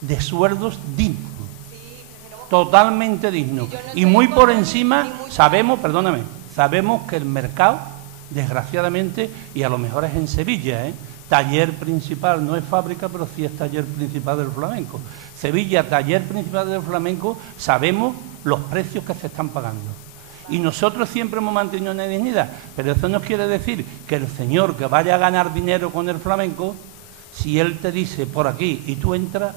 de sueldos dignos. Sí, pero... Totalmente dignos. Y muy por encima, sabemos que el mercado, desgraciadamente, y a lo mejor es en Sevilla, taller principal, no es fábrica, pero sí es taller principal del flamenco. Sevilla, taller principal del flamenco, sabemos los precios que se están pagando. Y nosotros siempre hemos mantenido una dignidad, pero eso no quiere decir que el señor que vaya a ganar dinero con el flamenco, si él te dice por aquí y tú entras,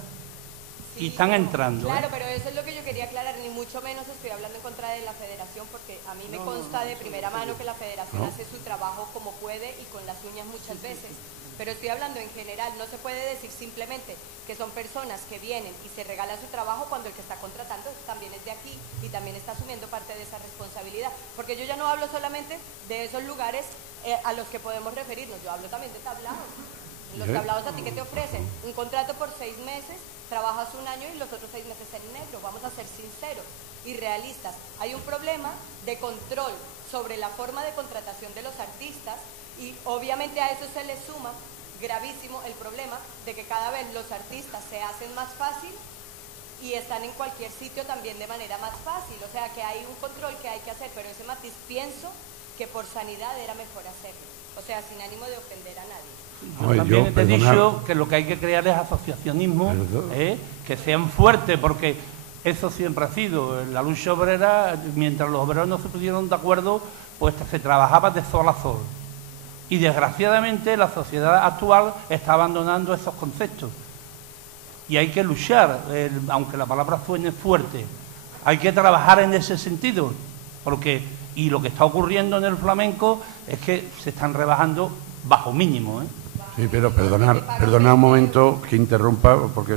sí, y están entrando. Claro, pero eso es lo que yo quería aclarar, ni mucho menos estoy hablando en contra de la federación, porque a mí me consta de primera mano que la federación hace su trabajo como puede y con las uñas muchas veces. Pero estoy hablando en general, no se puede decir simplemente que son personas que vienen y se regalan su trabajo cuando el que está contratando también es de aquí y también está asumiendo parte de esa responsabilidad. Porque yo ya no hablo solamente de esos lugares a los que podemos referirnos, yo hablo también de tablados. Los tablados, ¿a ti qué te ofrecen? Un contrato por 6 meses, trabajas un año y los otros 6 meses en negro. Vamos a ser sinceros y realistas. Hay un problema de control sobre la forma de contratación de los artistas, y obviamente a eso se le suma gravísimo el problema de que cada vez los artistas se hacen más fácil y están en cualquier sitio también de manera más fácil. O sea que hay un control que hay que hacer, pero ese matiz pienso que por sanidad era mejor hacerlo. O sea, sin ánimo de ofender a nadie. Yo también te he dicho que lo que hay que crear es asociacionismo, que sean fuertes, porque eso siempre ha sido. La lucha obrera, mientras los obreros no se pusieron de acuerdo, pues se trabajaba de sol a sol. Y desgraciadamente la sociedad actual está abandonando esos conceptos. Y hay que luchar, aunque la palabra suene fuerte, hay que trabajar en ese sentido, porque y lo que está ocurriendo en el flamenco es que se están rebajando bajo mínimo. Sí, pero perdonad un momento que interrumpa, porque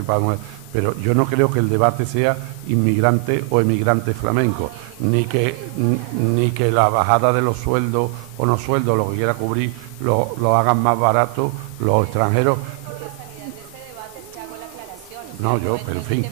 pero yo no creo que el debate sea inmigrante o emigrante flamenco, ni que la bajada de los sueldos o no sueldos, lo que quiera cubrir, lo hagan más barato los extranjeros. No, pero en fin,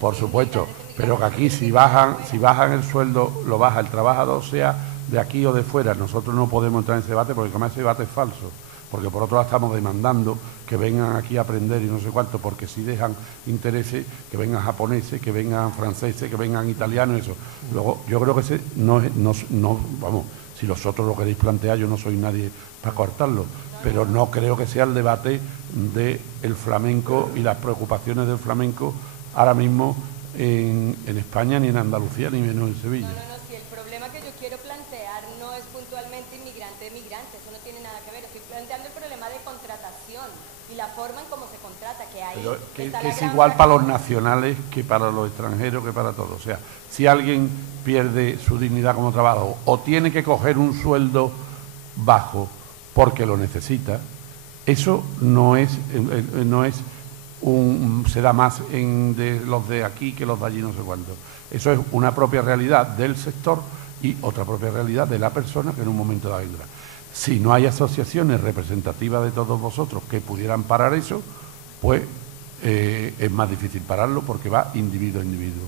por supuesto, pero que aquí si bajan el sueldo, lo baja el trabajador, sea de aquí o de fuera. Nosotros no podemos entrar en ese debate porque además ese debate es falso, porque por otro lado estamos demandando que vengan aquí a aprender y no sé cuánto, porque si dejan intereses, que vengan japoneses, que vengan franceses, que vengan italianos, eso. Luego, yo creo que ese vamos, si vosotros lo queréis plantear, yo no soy nadie para cortarlo, pero no creo que sea el debate del flamenco y las preocupaciones del flamenco ahora mismo en España, ni en Andalucía, ni menos en Sevilla. No, si el problema que yo quiero plantear no es puntualmente inmigrante, eso no tiene nada que ver. Estoy planteando el problema de contratación y la forma en cómo se contrata, que hay. Pero que es igual para los nacionales que para los extranjeros, que para todos. O sea, si alguien pierde su dignidad como trabajador o tiene que coger un sueldo bajo porque lo necesita, eso no es se da más de los de aquí que los de allí, no sé cuánto. Eso es una propia realidad del sector y otra propia realidad de la persona que en un momento dado entra. Si no hay asociaciones representativas de todos vosotros que pudieran parar eso, pues es más difícil pararlo porque va individuo a individuo.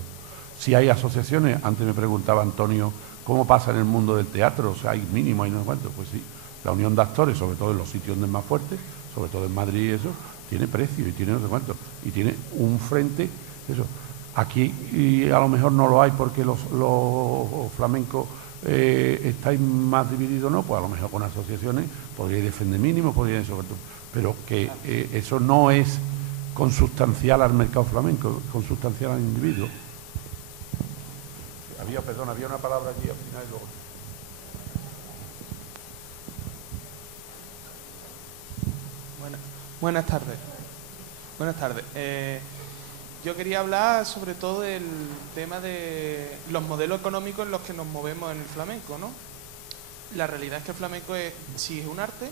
Si hay asociaciones, antes me preguntaba Antonio, ¿cómo pasa en el mundo del teatro? O sea, hay mínimo, hay no sé cuánto. Pues sí, la unión de actores, sobre todo en los sitios donde es más fuerte, sobre todo en Madrid y eso, tiene precio y tiene no sé cuánto, y tiene un frente, eso. Aquí y a lo mejor no lo hay porque los flamencos estáis más divididos, no, pues a lo mejor con asociaciones podríais defender mínimos, podríais sobre todo, pero que eso no es consustancial al mercado flamenco, consustancial al individuo. Había una palabra aquí al final y luego. Buenas tardes. Yo quería hablar sobre todo del tema de los modelos económicos en los que nos movemos en el flamenco, ¿no? La realidad es que el flamenco sí es un arte,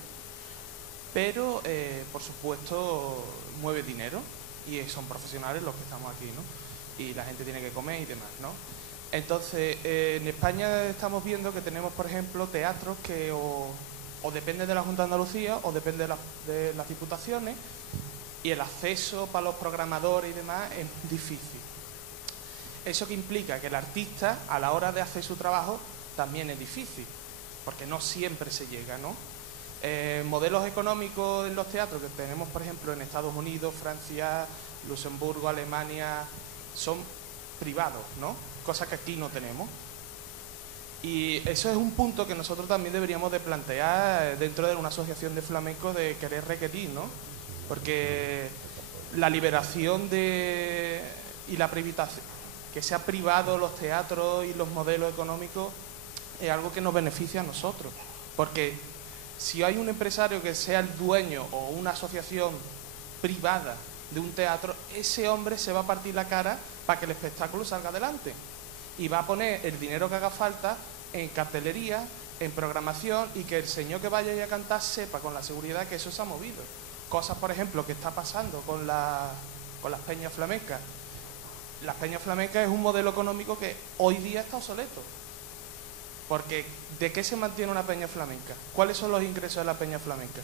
pero por supuesto mueve dinero y son profesionales los que estamos aquí, ¿no? Y la gente tiene que comer y demás, ¿no? Entonces, en España estamos viendo que tenemos, por ejemplo, teatros que o depende de la Junta de Andalucía o depende de las diputaciones, y el acceso para los programadores y demás es difícil. Eso que implica que el artista, a la hora de hacer su trabajo, también es difícil, porque no siempre se llega, ¿no? Modelos económicos en los teatros que tenemos, por ejemplo, en Estados Unidos, Francia, Luxemburgo, Alemania, son privados, ¿no? Cosa que aquí no tenemos. Y eso es un punto que nosotros también deberíamos de plantear dentro de una asociación de flamenco, de querer requerir, ¿no? Porque la liberación y la privatización, que sea privado los teatros y los modelos económicos, es algo que nos beneficia a nosotros. Porque si hay un empresario que sea el dueño o una asociación privada de un teatro, ese hombre se va a partir la cara para que el espectáculo salga adelante. Y va a poner el dinero que haga falta en cartelería, en programación, y que el señor que vaya a cantar sepa con la seguridad que eso se ha movido. Cosas, por ejemplo, que está pasando con las peñas flamencas. Las peñas flamencas es un modelo económico que hoy día está obsoleto. Porque, ¿de qué se mantiene una peña flamenca? ¿Cuáles son los ingresos de la peña flamenca?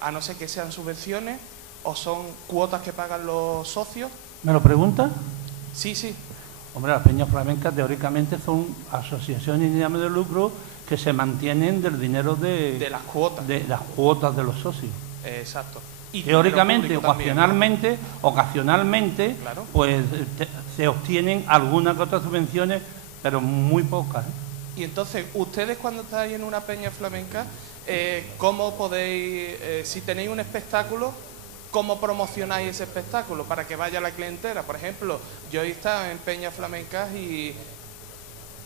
A no ser que sean subvenciones o son cuotas que pagan los socios. ¿Me lo pregunta? Sí, sí. Hombre, las peñas flamencas teóricamente son asociaciones sin ánimo de lucro que se mantienen del dinero de las cuotas de los socios. Exacto. Y teóricamente, ocasionalmente, claro, pues se obtienen algunas que otras subvenciones, pero muy pocas, ¿eh? Y entonces, ustedes cuando estáis en una peña flamenca, ¿cómo podéis, si tenéis un espectáculo, cómo promocionáis ese espectáculo para que vaya la clientela? Por ejemplo, yo he estado en peñas flamencas y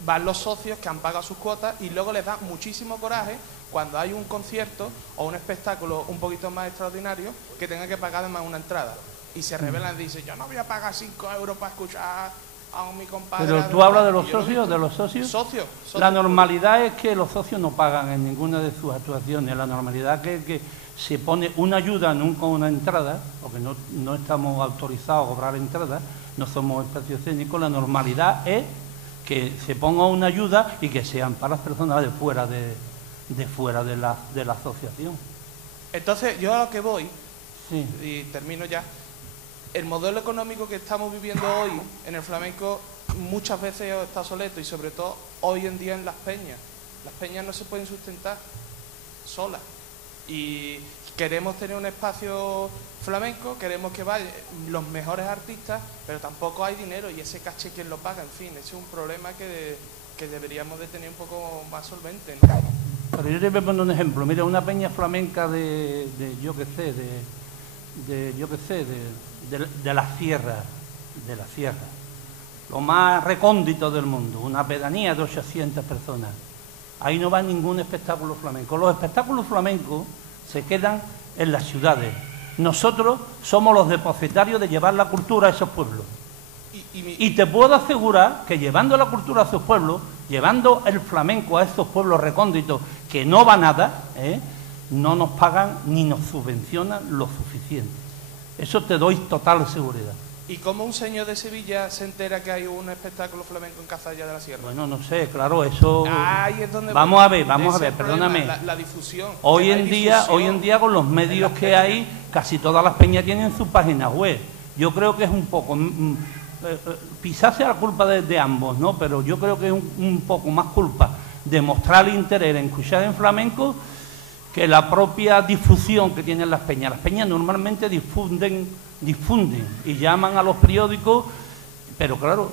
van los socios que han pagado sus cuotas y luego les da muchísimo coraje cuando hay un concierto o un espectáculo un poquito más extraordinario que tengan que pagar además una entrada. Y se rebelan y dicen, yo no voy a pagar 5 euros para escuchar a mi compadre... Pero tú hablas de los socios, ¿de los socios? Socios. La normalidad es que los socios no pagan en ninguna de sus actuaciones. La normalidad es que se pone una ayuda, nunca una entrada, porque no estamos autorizados a cobrar entradas, no somos espacios escénicos. La normalidad es que se ponga una ayuda y que sean para las personas de fuera de la asociación. Entonces, yo a lo que voy, Sí. y termino ya, el modelo económico que estamos viviendo hoy en el flamenco muchas veces está obsoleto, y sobre todo hoy en día en las peñas. Las peñas no se pueden sustentar solas. Y queremos tener un espacio flamenco, queremos que vayan los mejores artistas, pero tampoco hay dinero, y ese caché, ¿quién lo paga? En fin, ese es un problema que deberíamos de tener un poco más solvente, ¿no? Pero yo te voy a poner un ejemplo. Mira, una peña flamenca de la sierra, lo más recóndito del mundo, una pedanía de 800 personas. Ahí no va ningún espectáculo flamenco. Los espectáculos flamencos se quedan en las ciudades. Nosotros somos los depositarios de llevar la cultura a esos pueblos. Y te puedo asegurar que llevando la cultura a esos pueblos, llevando el flamenco a esos pueblos recónditos que no va nada, no nos pagan ni nos subvencionan lo suficiente. Eso te doy total seguridad. ¿Y cómo un señor de Sevilla se entera que hay un espectáculo flamenco en Cazalla de la Sierra? Bueno, no sé, claro, eso... Ahí es donde vamos a ver, perdóname. La difusión. Hoy en día con los medios que hay, casi todas las peñas tienen su página web. Yo creo que es un poco... quizás sea la culpa de ambos, ¿no? Pero yo creo que es un poco más culpa de mostrar el interés en escuchar en flamenco que la propia difusión que tienen las peñas. Las peñas normalmente difunden y llaman a los periódicos, pero claro,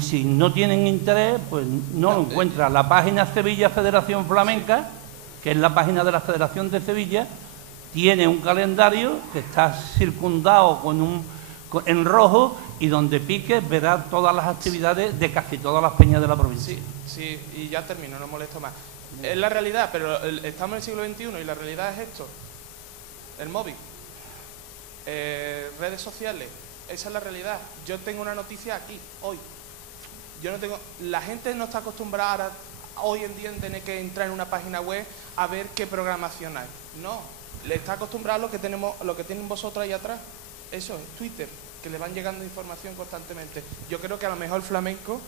si no tienen interés, pues no lo encuentran. La página Sevilla Federación Flamenca, que es la página de la Federación de Sevilla, tiene un calendario que está circundado en rojo, y donde piques verás todas las actividades de casi todas las peñas de la provincia. Sí, y ya termino, no molesto más. Es la realidad, pero estamos en el siglo XXI y la realidad es esto: el móvil, redes sociales, esa es la realidad. Yo tengo una noticia aquí, hoy. La gente no está acostumbrada hoy en día en tener que entrar en una página web a ver qué programación hay. No, le está acostumbrado a lo que tienen vosotros ahí atrás. Eso es Twitter, que le van llegando información constantemente. Yo creo que a lo mejor el flamenco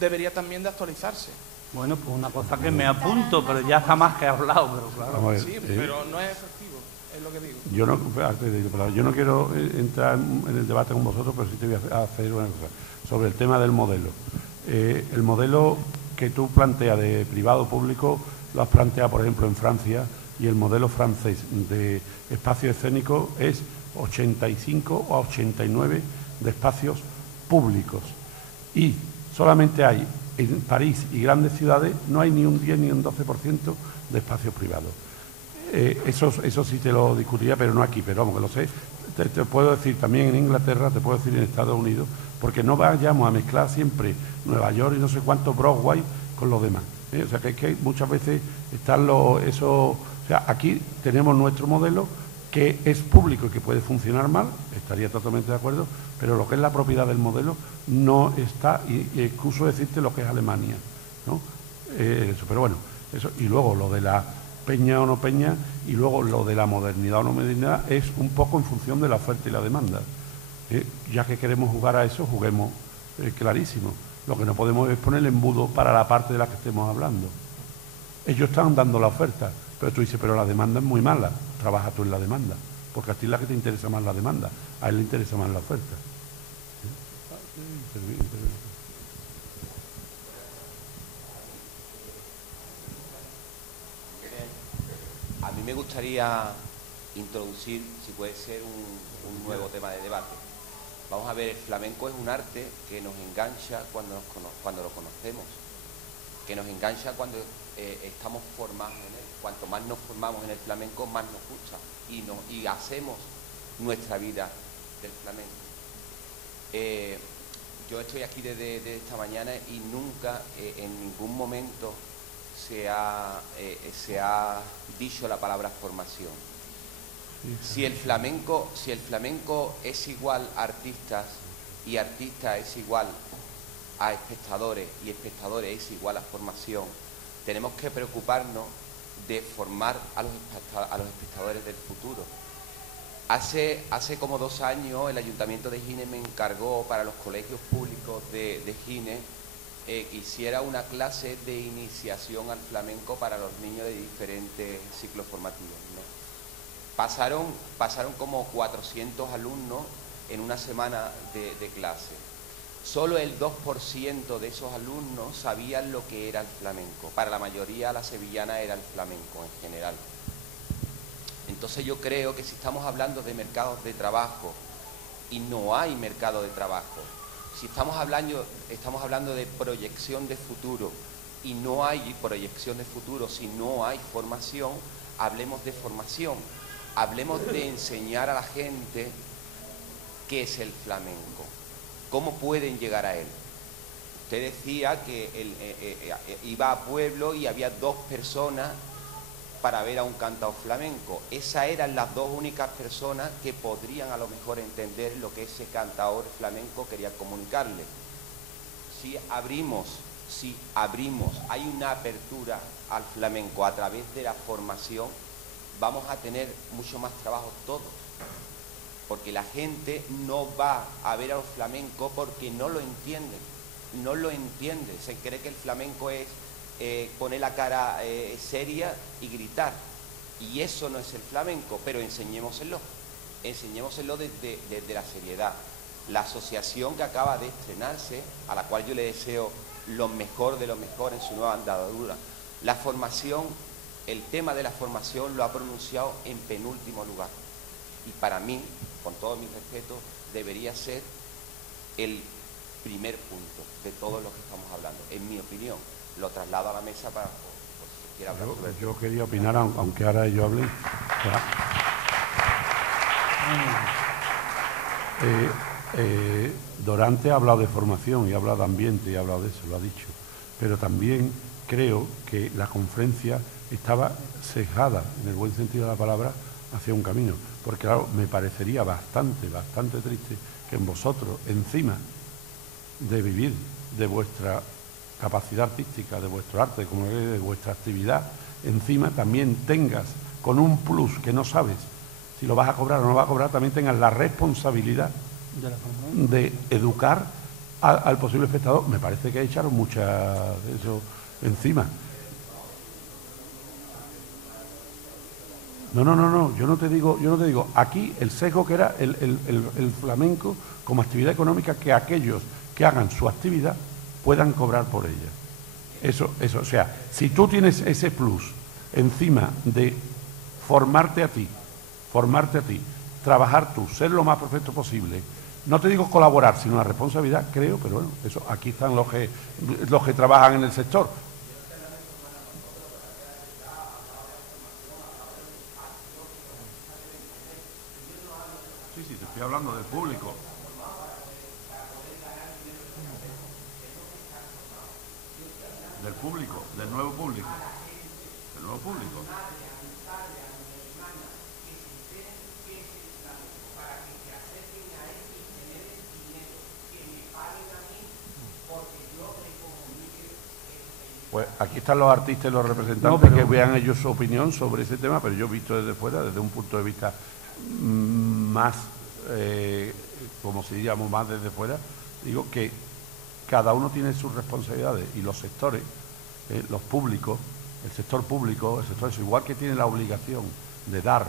debería también de actualizarse. Bueno, pues una cosa que me apunto, pero ya jamás que he hablado, pero claro. Sí, pero no es efectivo, es lo que digo. Yo no quiero entrar en el debate con vosotros, pero sí te voy a hacer una cosa sobre el tema del modelo. El modelo que tú planteas de privado-público lo has planteado, por ejemplo, en Francia, y el modelo francés de espacio escénico es 85 o 89 de espacios públicos. Y solamente hay en París y grandes ciudades, no hay ni un 10 ni un 12% de espacios privados. Eso sí te lo discutiría, pero no aquí, pero vamos, que lo sé. Te puedo decir también en Inglaterra, te puedo decir en Estados Unidos, porque no vayamos a mezclar siempre Nueva York y no sé cuánto Broadway con los demás. O sea, que es que muchas veces están o sea, aquí tenemos nuestro modelo, que es público y que puede funcionar mal, estaría totalmente de acuerdo, pero lo que es la propiedad del modelo no está, y excuso decirte lo que es Alemania, ¿no? Pero bueno, eso, y luego lo de la peña o no peña, y luego lo de la modernidad o no modernidad, es un poco en función de la oferta y la demanda. Ya que queremos jugar a eso, juguemos clarísimo. Lo que no podemos es poner el embudo para la parte de la que estemos hablando. Ellos están dando la oferta, pero tú dices, pero la demanda es muy mala. Trabaja tú en la demanda, porque a ti es la que te interesa más la demanda, a él le interesa más la oferta. A mí me gustaría introducir, si puede ser, un nuevo tema de debate. Vamos a ver, el flamenco es un arte que nos engancha cuando lo conocemos, que nos engancha cuando estamos formados en él. Cuanto más nos formamos en el flamenco, más nos gusta y hacemos nuestra vida del flamenco. Yo estoy aquí desde esta mañana y nunca en ningún momento se ha dicho la palabra formación. Si el flamenco es igual a artistas, y artista es igual a espectadores y espectadores es igual a formación, tenemos que preocuparnos de formar a los espectadores del futuro. Hace como 2 años el Ayuntamiento de Gines me encargó para los colegios públicos de Gines que hiciera una clase de iniciación al flamenco para los niños de diferentes ciclos formativos, ¿no? Pasaron como 400 alumnos en una semana de clase. Solo el 2% de esos alumnos sabían lo que era el flamenco. Para la mayoría la sevillana era el flamenco en general. Entonces yo creo que si estamos hablando de mercados de trabajo y no hay mercado de trabajo, si estamos hablando de proyección de futuro y no hay proyección de futuro, si no hay formación, hablemos de formación, hablemos de enseñar a la gente qué es el flamenco, cómo pueden llegar a él. Usted decía que iba a pueblo y había 2 personas para ver a un cantador flamenco. Esas eran las 2 únicas personas que podrían a lo mejor entender lo que ese cantador flamenco quería comunicarle. Si abrimos, hay una apertura al flamenco a través de la formación, vamos a tener mucho más trabajo todos. Porque la gente no va a ver a los flamencos porque no lo entiende. Se cree que el flamenco es poner la cara seria y gritar, y eso no es el flamenco, pero enseñémoselo desde la seriedad. La asociación que acaba de estrenarse, a la cual yo le deseo lo mejor de lo mejor en su nueva andadura, la formación, el tema de la formación lo ha pronunciado en penúltimo lugar, y para mí, con todo mi respeto, debería ser el primer punto de todo lo que estamos hablando, en mi opinión. Lo traslado a la mesa para si quiere hablar sobre yo quería opinar, aunque ahora yo hable. Dorante ha hablado de formación y ha hablado de ambiente y ha hablado de eso, lo ha dicho. Pero también creo que la conferencia estaba sesgada, en el buen sentido de la palabra, hacia un camino. Porque claro, me parecería bastante triste que en vosotros, encima de vivir de vuestra capacidad artística, de vuestro arte, como de vuestra actividad, encima también tengas con un plus que no sabes si lo vas a cobrar o no lo vas a cobrar, también tengas la responsabilidad de educar al posible espectador. Me parece que echaron mucha eso encima. No, yo no te digo. Aquí el sesgo que era el flamenco como actividad económica, que aquellos que hagan su actividad puedan cobrar por ella. Eso, o sea, si tú tienes ese plus encima de formarte a ti, trabajar tú, ser lo más perfecto posible, no te digo colaborar, sino la responsabilidad, creo, pero bueno, eso, aquí están los que trabajan en el sector. Sí, te estoy hablando del público. Del público, del nuevo público. Pues aquí están los artistas y los representantes que vean ellos su opinión sobre ese tema, pero yo he visto desde fuera, desde un punto de vista más, como si diríamos, más desde fuera, digo que cada uno tiene sus responsabilidades y los sectores, los públicos, el sector público, el sector eso, igual que tiene la obligación de dar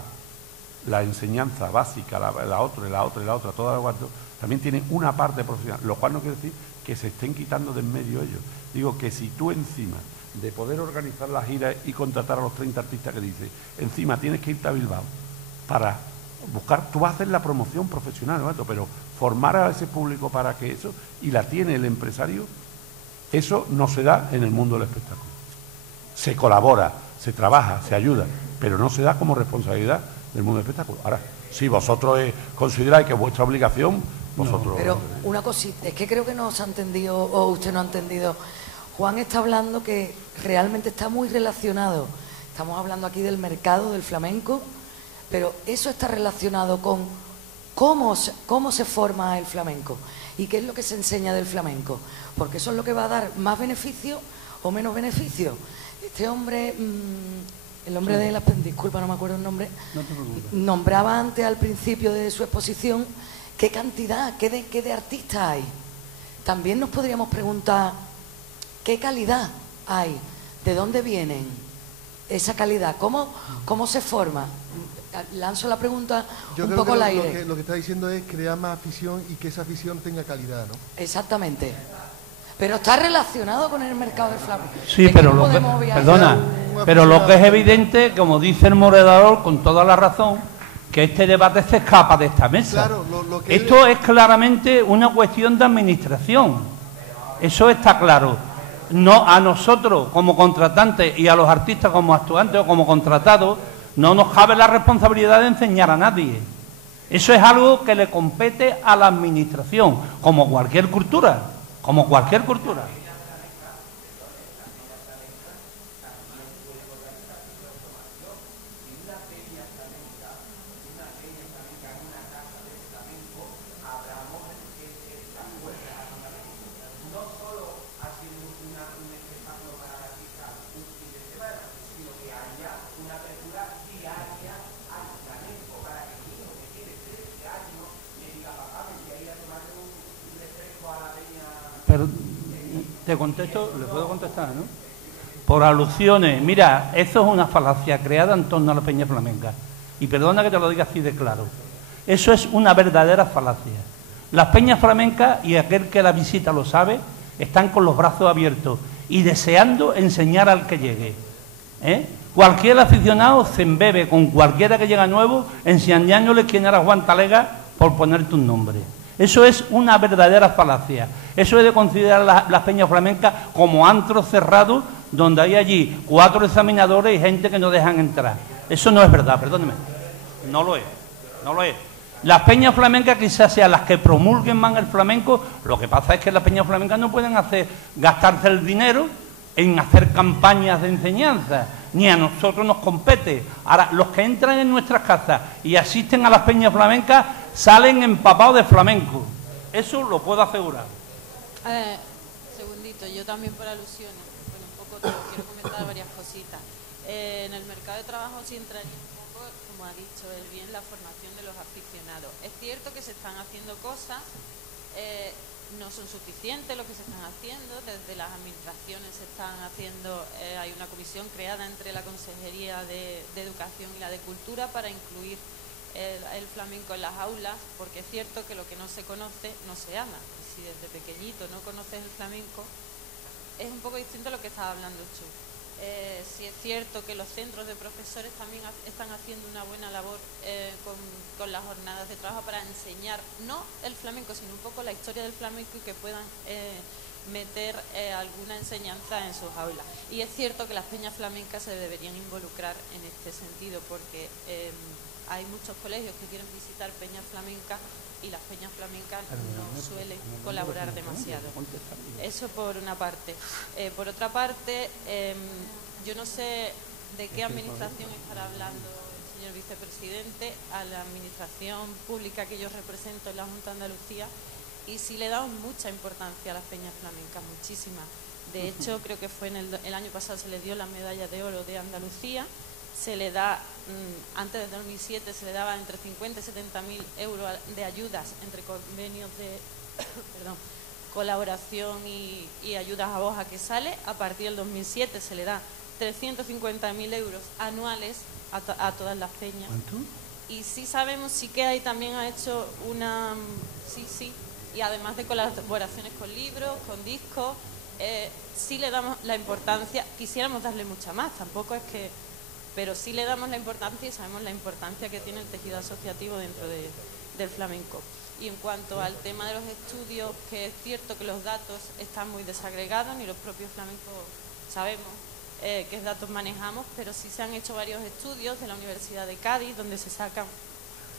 la enseñanza básica, la otra, toda la cuarto, también tiene una parte profesional, lo cual no quiere decir que se estén quitando de en medio ellos. Digo que si tú encima de poder organizar la gira y contratar a los 30 artistas que dices, encima tienes que irte a Bilbao para buscar, tú vas a hacer la promoción profesional, ¿no? Pero formar a ese público para que eso, y la tiene el empresario, eso no se da en el mundo del espectáculo. Se colabora, se trabaja, se ayuda, pero no se da como responsabilidad del mundo del espectáculo. Ahora, si vosotros consideráis que es vuestra obligación, vosotros... No, pero una cosita, es que creo que no os ha entendido, o usted no ha entendido. Juan está hablando que realmente está muy relacionado. Estamos hablando aquí del mercado del flamenco, pero eso está relacionado con ¿cómo se forma el flamenco? ¿Y qué es lo que se enseña del flamenco? Porque eso es lo que va a dar más beneficio o menos beneficio. Este hombre, el hombre de la... Disculpa, no me acuerdo el nombre. No te preocupes. Nombraba antes, al principio de su exposición, qué cantidad, qué de artistas hay. También nos podríamos preguntar qué calidad hay, de dónde vienen esa calidad, cómo se forma. Lanzo la pregunta Yo un creo poco que al aire. lo que está diciendo es crear más afición y que esa afición tenga calidad, ¿no? Exactamente. Pero está relacionado con el mercado del flamenco. Sí, Es que pero no lo que, podemos obviar perdona, eso. pero lo que es evidente, como dice el moderador con toda la razón, que este debate se escapa de esta mesa. Claro, lo que Esto es claramente una cuestión de administración. Eso está claro. No a nosotros como contratantes y a los artistas como actuantes o como contratados no nos cabe la responsabilidad de enseñar a nadie. Eso es algo que le compete a la administración, como cualquier cultura, como cualquier cultura. Pero te contesto, le puedo contestar, ¿no? Por alusiones. Mira, eso es una falacia creada en torno a la peña flamenca. Y perdona que te lo diga así de claro. Eso es una verdadera falacia. Las peñas flamencas, y aquel que la visita lo sabe, están con los brazos abiertos y deseando enseñar al que llegue. Cualquier aficionado se embebe con cualquiera que llega nuevo enseñándole quién era Juan Talega por ponerte un nombre. Eso es una verdadera falacia. Eso es de considerar las peñas flamencas como antros cerrados donde hay allí 4 examinadores y gente que no dejan entrar. Eso no es verdad, perdóneme. No lo es, no lo es. Las peñas flamencas quizás sean las que promulguen más el flamenco. Lo que pasa es que las peñas flamencas no pueden gastarse el dinero en hacer campañas de enseñanza, ni a nosotros nos compete. Ahora, los que entran en nuestras casas y asisten a las peñas flamencas salen empapados de flamenco. Eso lo puedo asegurar. Segundito, yo también por alusiones, bueno, un poco todo, quiero comentar varias cositas. En el mercado de trabajo sí entraría un poco, como ha dicho él bien, la formación de los aficionados. Es cierto que se están haciendo cosas, no son suficientes lo que se están haciendo, desde las administraciones se están haciendo, hay una comisión creada entre la Consejería de Educación y la de Cultura para incluir el flamenco en las aulas, porque es cierto que lo que no se conoce no se ama. Y si desde pequeñito no conoces el flamenco, es un poco distinto a lo que estaba hablando Chu. Sí es cierto que los centros de profesores también están haciendo una buena labor con las jornadas de trabajo para enseñar, no el flamenco, sino un poco la historia del flamenco y que puedan meter alguna enseñanza en sus aulas. Y es cierto que las peñas flamencas se deberían involucrar en este sentido, porque hay muchos colegios que quieren visitar peñas flamencas y las peñas flamencas no suelen colaborar demasiado. Eso por una parte. Por otra parte, yo no sé de qué administración estará hablando el señor vicepresidente, a la administración pública que yo represento en la Junta de Andalucía, y sí le damos mucha importancia a las peñas flamencas, muchísima. De hecho, creo que fue el año pasado se le dio la medalla de oro de Andalucía. Se le da, antes del 2007 se le daba entre 50 y 70.000 euros de ayudas entre convenios de colaboración y ayudas a voz a que sale. A partir del 2007 se le da 350.000 euros anuales a todas las peñas. Y sí sabemos, sí que hay también ha hecho una... Sí, y además de colaboraciones con libros, con discos, sí le damos la importancia, quisiéramos darle mucha más, tampoco es que... pero sí le damos la importancia y sabemos la importancia que tiene el tejido asociativo dentro del flamenco. Y en cuanto al tema de los estudios, que es cierto que los datos están muy desagregados, ni los propios flamencos sabemos qué datos manejamos, pero sí se han hecho varios estudios de la Universidad de Cádiz, donde se sacan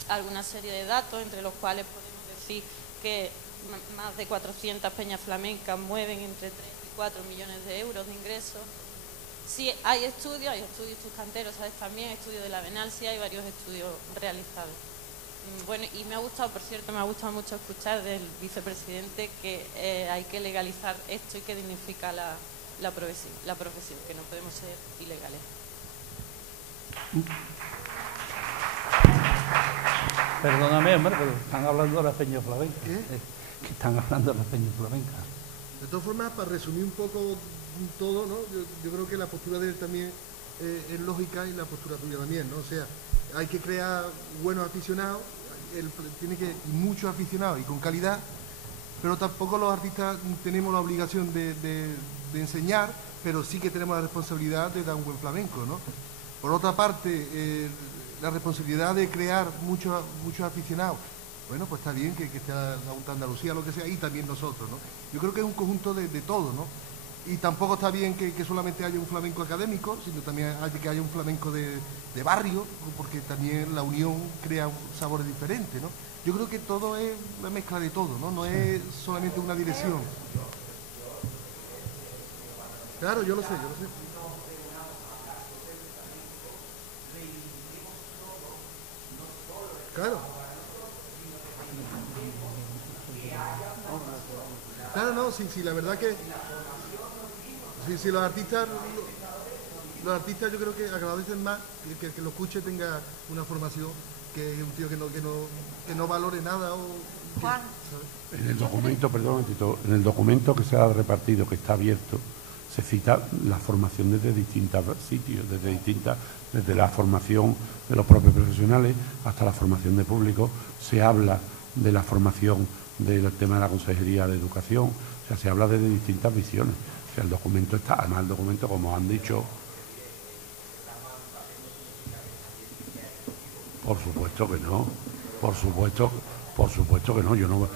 alguna serie de datos, entre los cuales podemos decir que más de 400 peñas flamencas mueven entre 3 y 4 millones de euros de ingresos. Sí, hay estudios tus canteros, ¿sabes? También estudios de la Venal, sí hay varios estudios realizados. Bueno, y me ha gustado, por cierto, me ha gustado mucho escuchar del vicepresidente que hay que legalizar esto y que dignifica la profesión, que no podemos ser ilegales. Perdóname, hombre, pero están hablando de la peña flamenca. ¿Qué? Que están hablando de la peña flamenca. De todas formas, para resumir un poco todo, ¿no? Yo creo que la postura de él también es lógica y la postura tuya también, ¿no? O sea, hay que crear buenos aficionados, y muchos aficionados y con calidad, pero tampoco los artistas tenemos la obligación de enseñar, pero sí que tenemos la responsabilidad de dar un buen flamenco, ¿no? Por otra parte, la responsabilidad de crear muchos aficionados, bueno, pues está bien que esté la Junta de Andalucía, lo que sea, y también nosotros, ¿no? Yo creo que es un conjunto de todo, ¿no? Y tampoco está bien que solamente haya un flamenco académico, sino también que haya un flamenco de barrio, porque también la unión crea sabores diferentes, ¿no? Yo creo que todo es una mezcla de todo, ¿no? No es solamente una dirección. Claro, yo lo sé. Claro. Claro, no, sí, la verdad que si los artistas yo creo que agradecen más que lo escuche tenga una formación que un tío que no valore nada o Juan. En el documento, perdón, Tito, en el documento que se ha repartido, que está abierto, se cita la formación desde distintos sitios, desde la formación de los propios profesionales hasta la formación de público. Se habla de la formación del tema de la Consejería de Educación, o sea, se habla desde distintas visiones. O sea, el documento está, además el documento, como han dicho, por supuesto que no, por supuesto que no,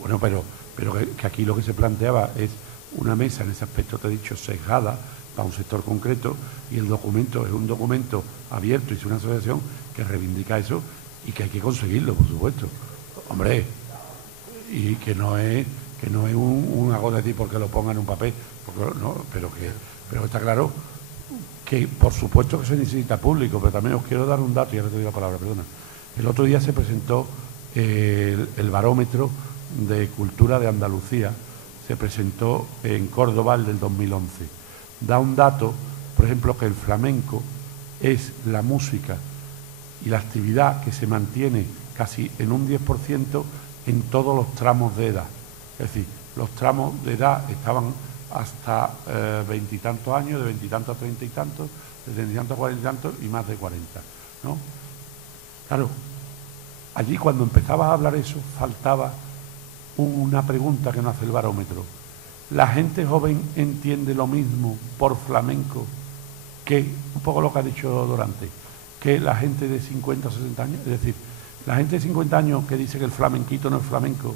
bueno, pero que aquí lo que se planteaba es una mesa, en ese aspecto te he dicho, sesgada para un sector concreto, y el documento es un documento abierto y es una asociación que reivindica eso y que hay que conseguirlo, por supuesto. Hombre, y que no es un algo de decir porque lo pongan en un papel, porque no, pero está claro que por supuesto que se necesita público, pero también os quiero dar un dato, y ahora te doy la palabra, perdona. El otro día se presentó el barómetro de cultura de Andalucía, se presentó en Córdoba el del 2011. Da un dato, por ejemplo, que el flamenco es la música y la actividad que se mantiene casi en un 10% en todos los tramos de edad. Es decir, los tramos de edad estaban hasta 20 y tantos años, de 20 y tantos a 30 y tantos, de 30 y tantos a 40 y tantos y más de 40, ¿no? Claro, allí cuando empezabas a hablar eso, faltaba una pregunta que nos hace el barómetro. ¿La gente joven entiende lo mismo por flamenco que, un poco lo que ha dicho Dorante, que la gente de 50 o 60 años? Es decir, la gente de 50 años que dice que el flamenquito no es flamenco,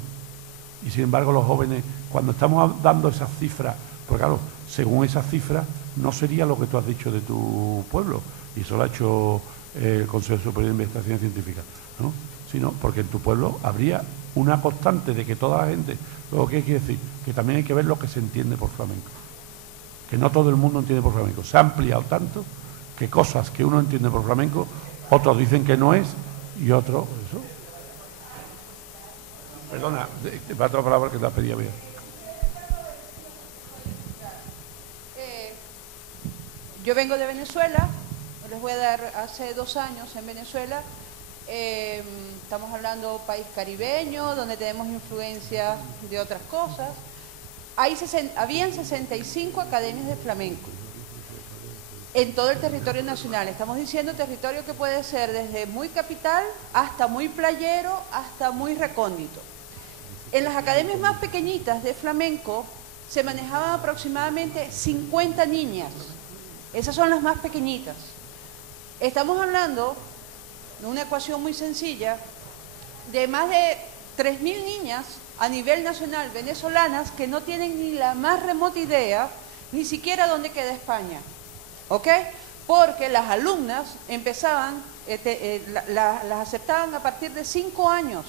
y sin embargo los jóvenes, cuando estamos dando esas cifras, porque claro, según esas cifras no sería lo que tú has dicho de tu pueblo, y eso lo ha hecho el Consejo Superior de Investigación Científica, ¿no? Sino porque en tu pueblo habría una constante de que toda la gente, luego ¿qué quiere decir? Que también hay que ver lo que se entiende por flamenco, que no todo el mundo entiende por flamenco. Se ha ampliado tanto que cosas que uno entiende por flamenco, otros dicen que no es, y otros eso. Perdona, va otra palabra que te has pedido bien. Yo vengo de Venezuela, les voy a dar hace 2 años en Venezuela. Estamos hablando país caribeño, donde tenemos influencia de otras cosas. Habían 65 academias de flamenco en todo el territorio nacional. Estamos diciendo territorio que puede ser desde muy capital hasta muy playero, hasta muy recóndito. En las academias más pequeñitas de flamenco se manejaban aproximadamente 50 niñas. Esas son las más pequeñitas. Estamos hablando de una ecuación muy sencilla de más de 3.000 niñas a nivel nacional venezolanas que no tienen ni la más remota idea, ni siquiera dónde queda España, ¿ok? Porque las alumnas empezaban, las aceptaban a partir de 5 años.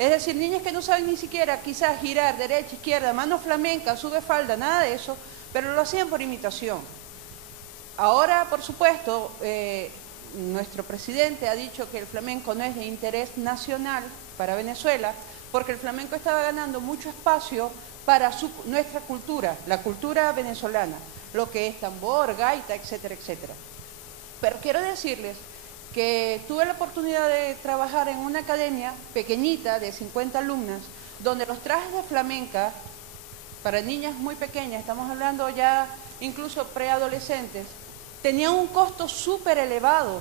Es decir, niñas que no saben ni siquiera quizás girar derecha, izquierda, mano flamenca, sube falda, nada de eso, pero lo hacían por imitación. Ahora, por supuesto, nuestro presidente ha dicho que el flamenco no es de interés nacional para Venezuela, porque el flamenco estaba ganando mucho espacio para nuestra cultura, la cultura venezolana, lo que es tambor, gaita, etcétera, etcétera. Pero quiero decirles que tuve la oportunidad de trabajar en una academia pequeñita de 50 alumnas, donde los trajes de flamenca, para niñas muy pequeñas, estamos hablando ya incluso preadolescentes, tenían un costo súper elevado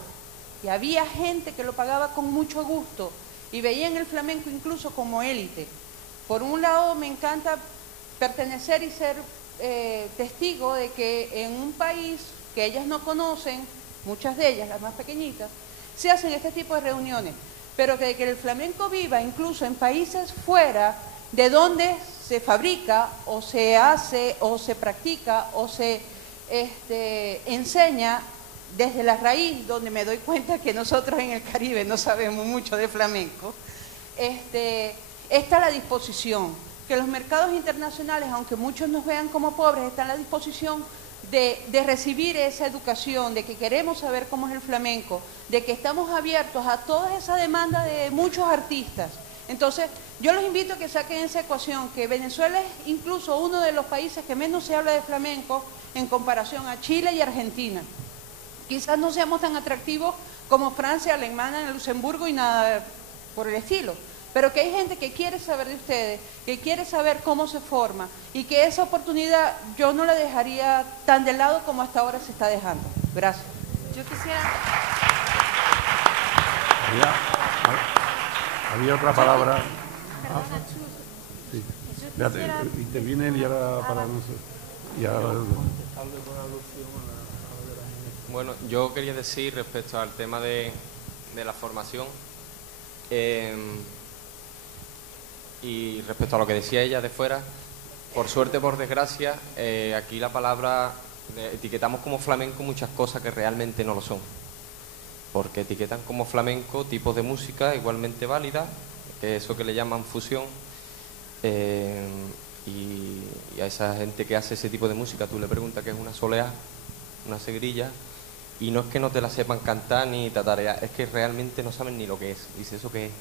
y había gente que lo pagaba con mucho gusto y veían el flamenco incluso como élite. Por un lado me encanta pertenecer y ser testigo de que en un país que ellas no conocen, muchas de ellas, las más pequeñitas, se hacen este tipo de reuniones, pero que el flamenco viva incluso en países fuera de donde se fabrica o se hace o se practica o se enseña desde la raíz, donde me doy cuenta que nosotros en el Caribe no sabemos mucho de flamenco, está a la disposición, que los mercados internacionales, aunque muchos nos vean como pobres, están a la disposición de recibir esa educación, de que queremos saber cómo es el flamenco, de que estamos abiertos a toda esa demanda de muchos artistas. Entonces, yo los invito a que saquen esa ecuación, que Venezuela es incluso uno de los países que menos se habla de flamenco en comparación a Chile y Argentina. Quizás no seamos tan atractivos como Francia, Alemania, Luxemburgo y nada por el estilo, pero que hay gente que quiere saber de ustedes, que quiere saber cómo se forma y que esa oportunidad yo no la dejaría tan de lado como hasta ahora se está dejando. Gracias. Yo quisiera... Había otra palabra. Perdona, Chus. Sí. Yo Espérate, quisiera... interviene él y ahora para nosotros. Y ahora... Bueno, yo quería decir respecto al tema de la formación y respecto a lo que decía ella de fuera, por suerte, por desgracia, aquí la palabra, etiquetamos como flamenco muchas cosas que realmente no lo son, porque etiquetan como flamenco tipos de música igualmente válidas, que es eso que le llaman fusión, y a esa gente que hace ese tipo de música tú le preguntas qué es una soleá, una segrilla, y no es que no te la sepan cantar ni tatarear, es que realmente no saben ni lo que es. Dice, ¿eso qué es?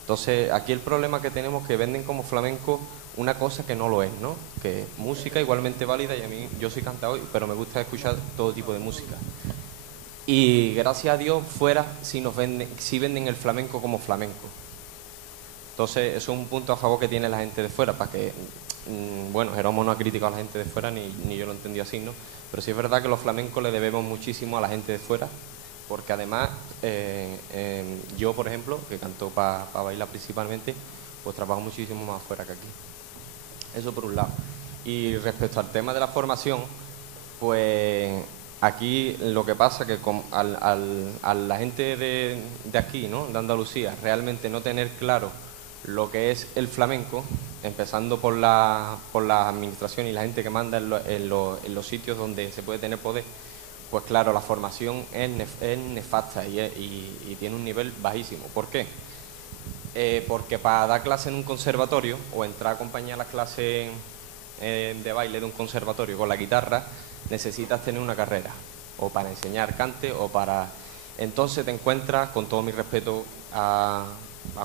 Entonces, aquí el problema que tenemos es que venden como flamenco una cosa que no lo es, ¿no? Que es música igualmente válida, y a mí, yo soy cantador, pero me gusta escuchar todo tipo de música. Y gracias a Dios, fuera sí venden el flamenco como flamenco. Entonces, eso es un punto a favor que tiene la gente de fuera, para que, bueno, Jerónimo no ha criticado a la gente de fuera, ni yo lo entendí así, ¿no? Pero sí es verdad que los flamencos le debemos muchísimo a la gente de fuera, porque además yo, por ejemplo, que canto para bailar principalmente, pues trabajo muchísimo más fuera que aquí. Eso por un lado. Y respecto al tema de la formación, pues aquí lo que pasa es que a la gente de aquí, ¿no?, de Andalucía, realmente no tener claro lo que es el flamenco, empezando por la administración y la gente que manda en los sitios donde se puede tener poder, pues claro, la formación es nefasta y tiene un nivel bajísimo. ¿Por qué? Porque para dar clase en un conservatorio o entrar a acompañar las clases de baile de un conservatorio con la guitarra, necesitas tener una carrera, o para enseñar cante o para... Entonces te encuentras, con todo mi respeto a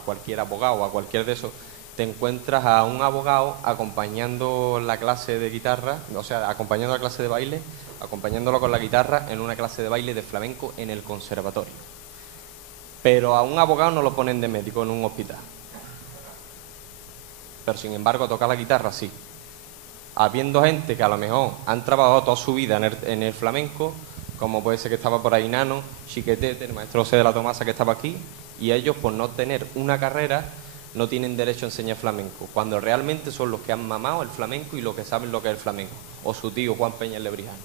cualquier abogado o a cualquier de esos, te encuentras a un abogado acompañando la clase de guitarra, o sea, acompañando la clase de baile, acompañándolo con la guitarra en una clase de baile de flamenco en el conservatorio. Pero a un abogado no lo ponen de médico en un hospital. Pero sin embargo, tocar la guitarra sí. Habiendo gente que a lo mejor han trabajado toda su vida en el flamenco, como puede ser que estaba por ahí Nano, Chiquetete, el maestro José de la Tomasa que estaba aquí, y ellos, por no tener una carrera, no tienen derecho a enseñar flamenco, cuando realmente son los que han mamado el flamenco y los que saben lo que es el flamenco, o su tío Juan Peña el Lebrijano.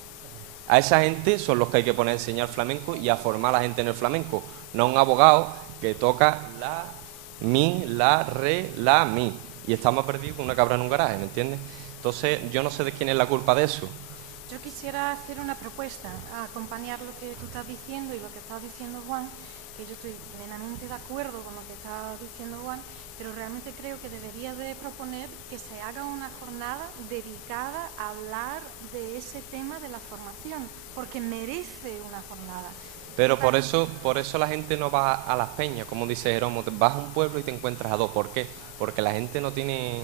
A esa gente son los que hay que poner a enseñar flamenco y a formar a la gente en el flamenco, no un abogado que toca la, mi, la, re, la, mi, y estamos perdidos con una cabra en un garaje, ¿me entiendes? Entonces, yo no sé de quién es la culpa de eso. Yo quisiera hacer una propuesta, a acompañar lo que tú estás diciendo y lo que está diciendo Juan, que yo estoy plenamente de acuerdo con lo que está diciendo Juan, pero realmente creo que debería de proponer que se haga una jornada dedicada a hablar de ese tema de la formación, porque merece una jornada. Pero por eso la gente no va a las peñas, como dice Jeromo, vas a un pueblo y te encuentras a dos. ¿Por qué? Porque la gente no tiene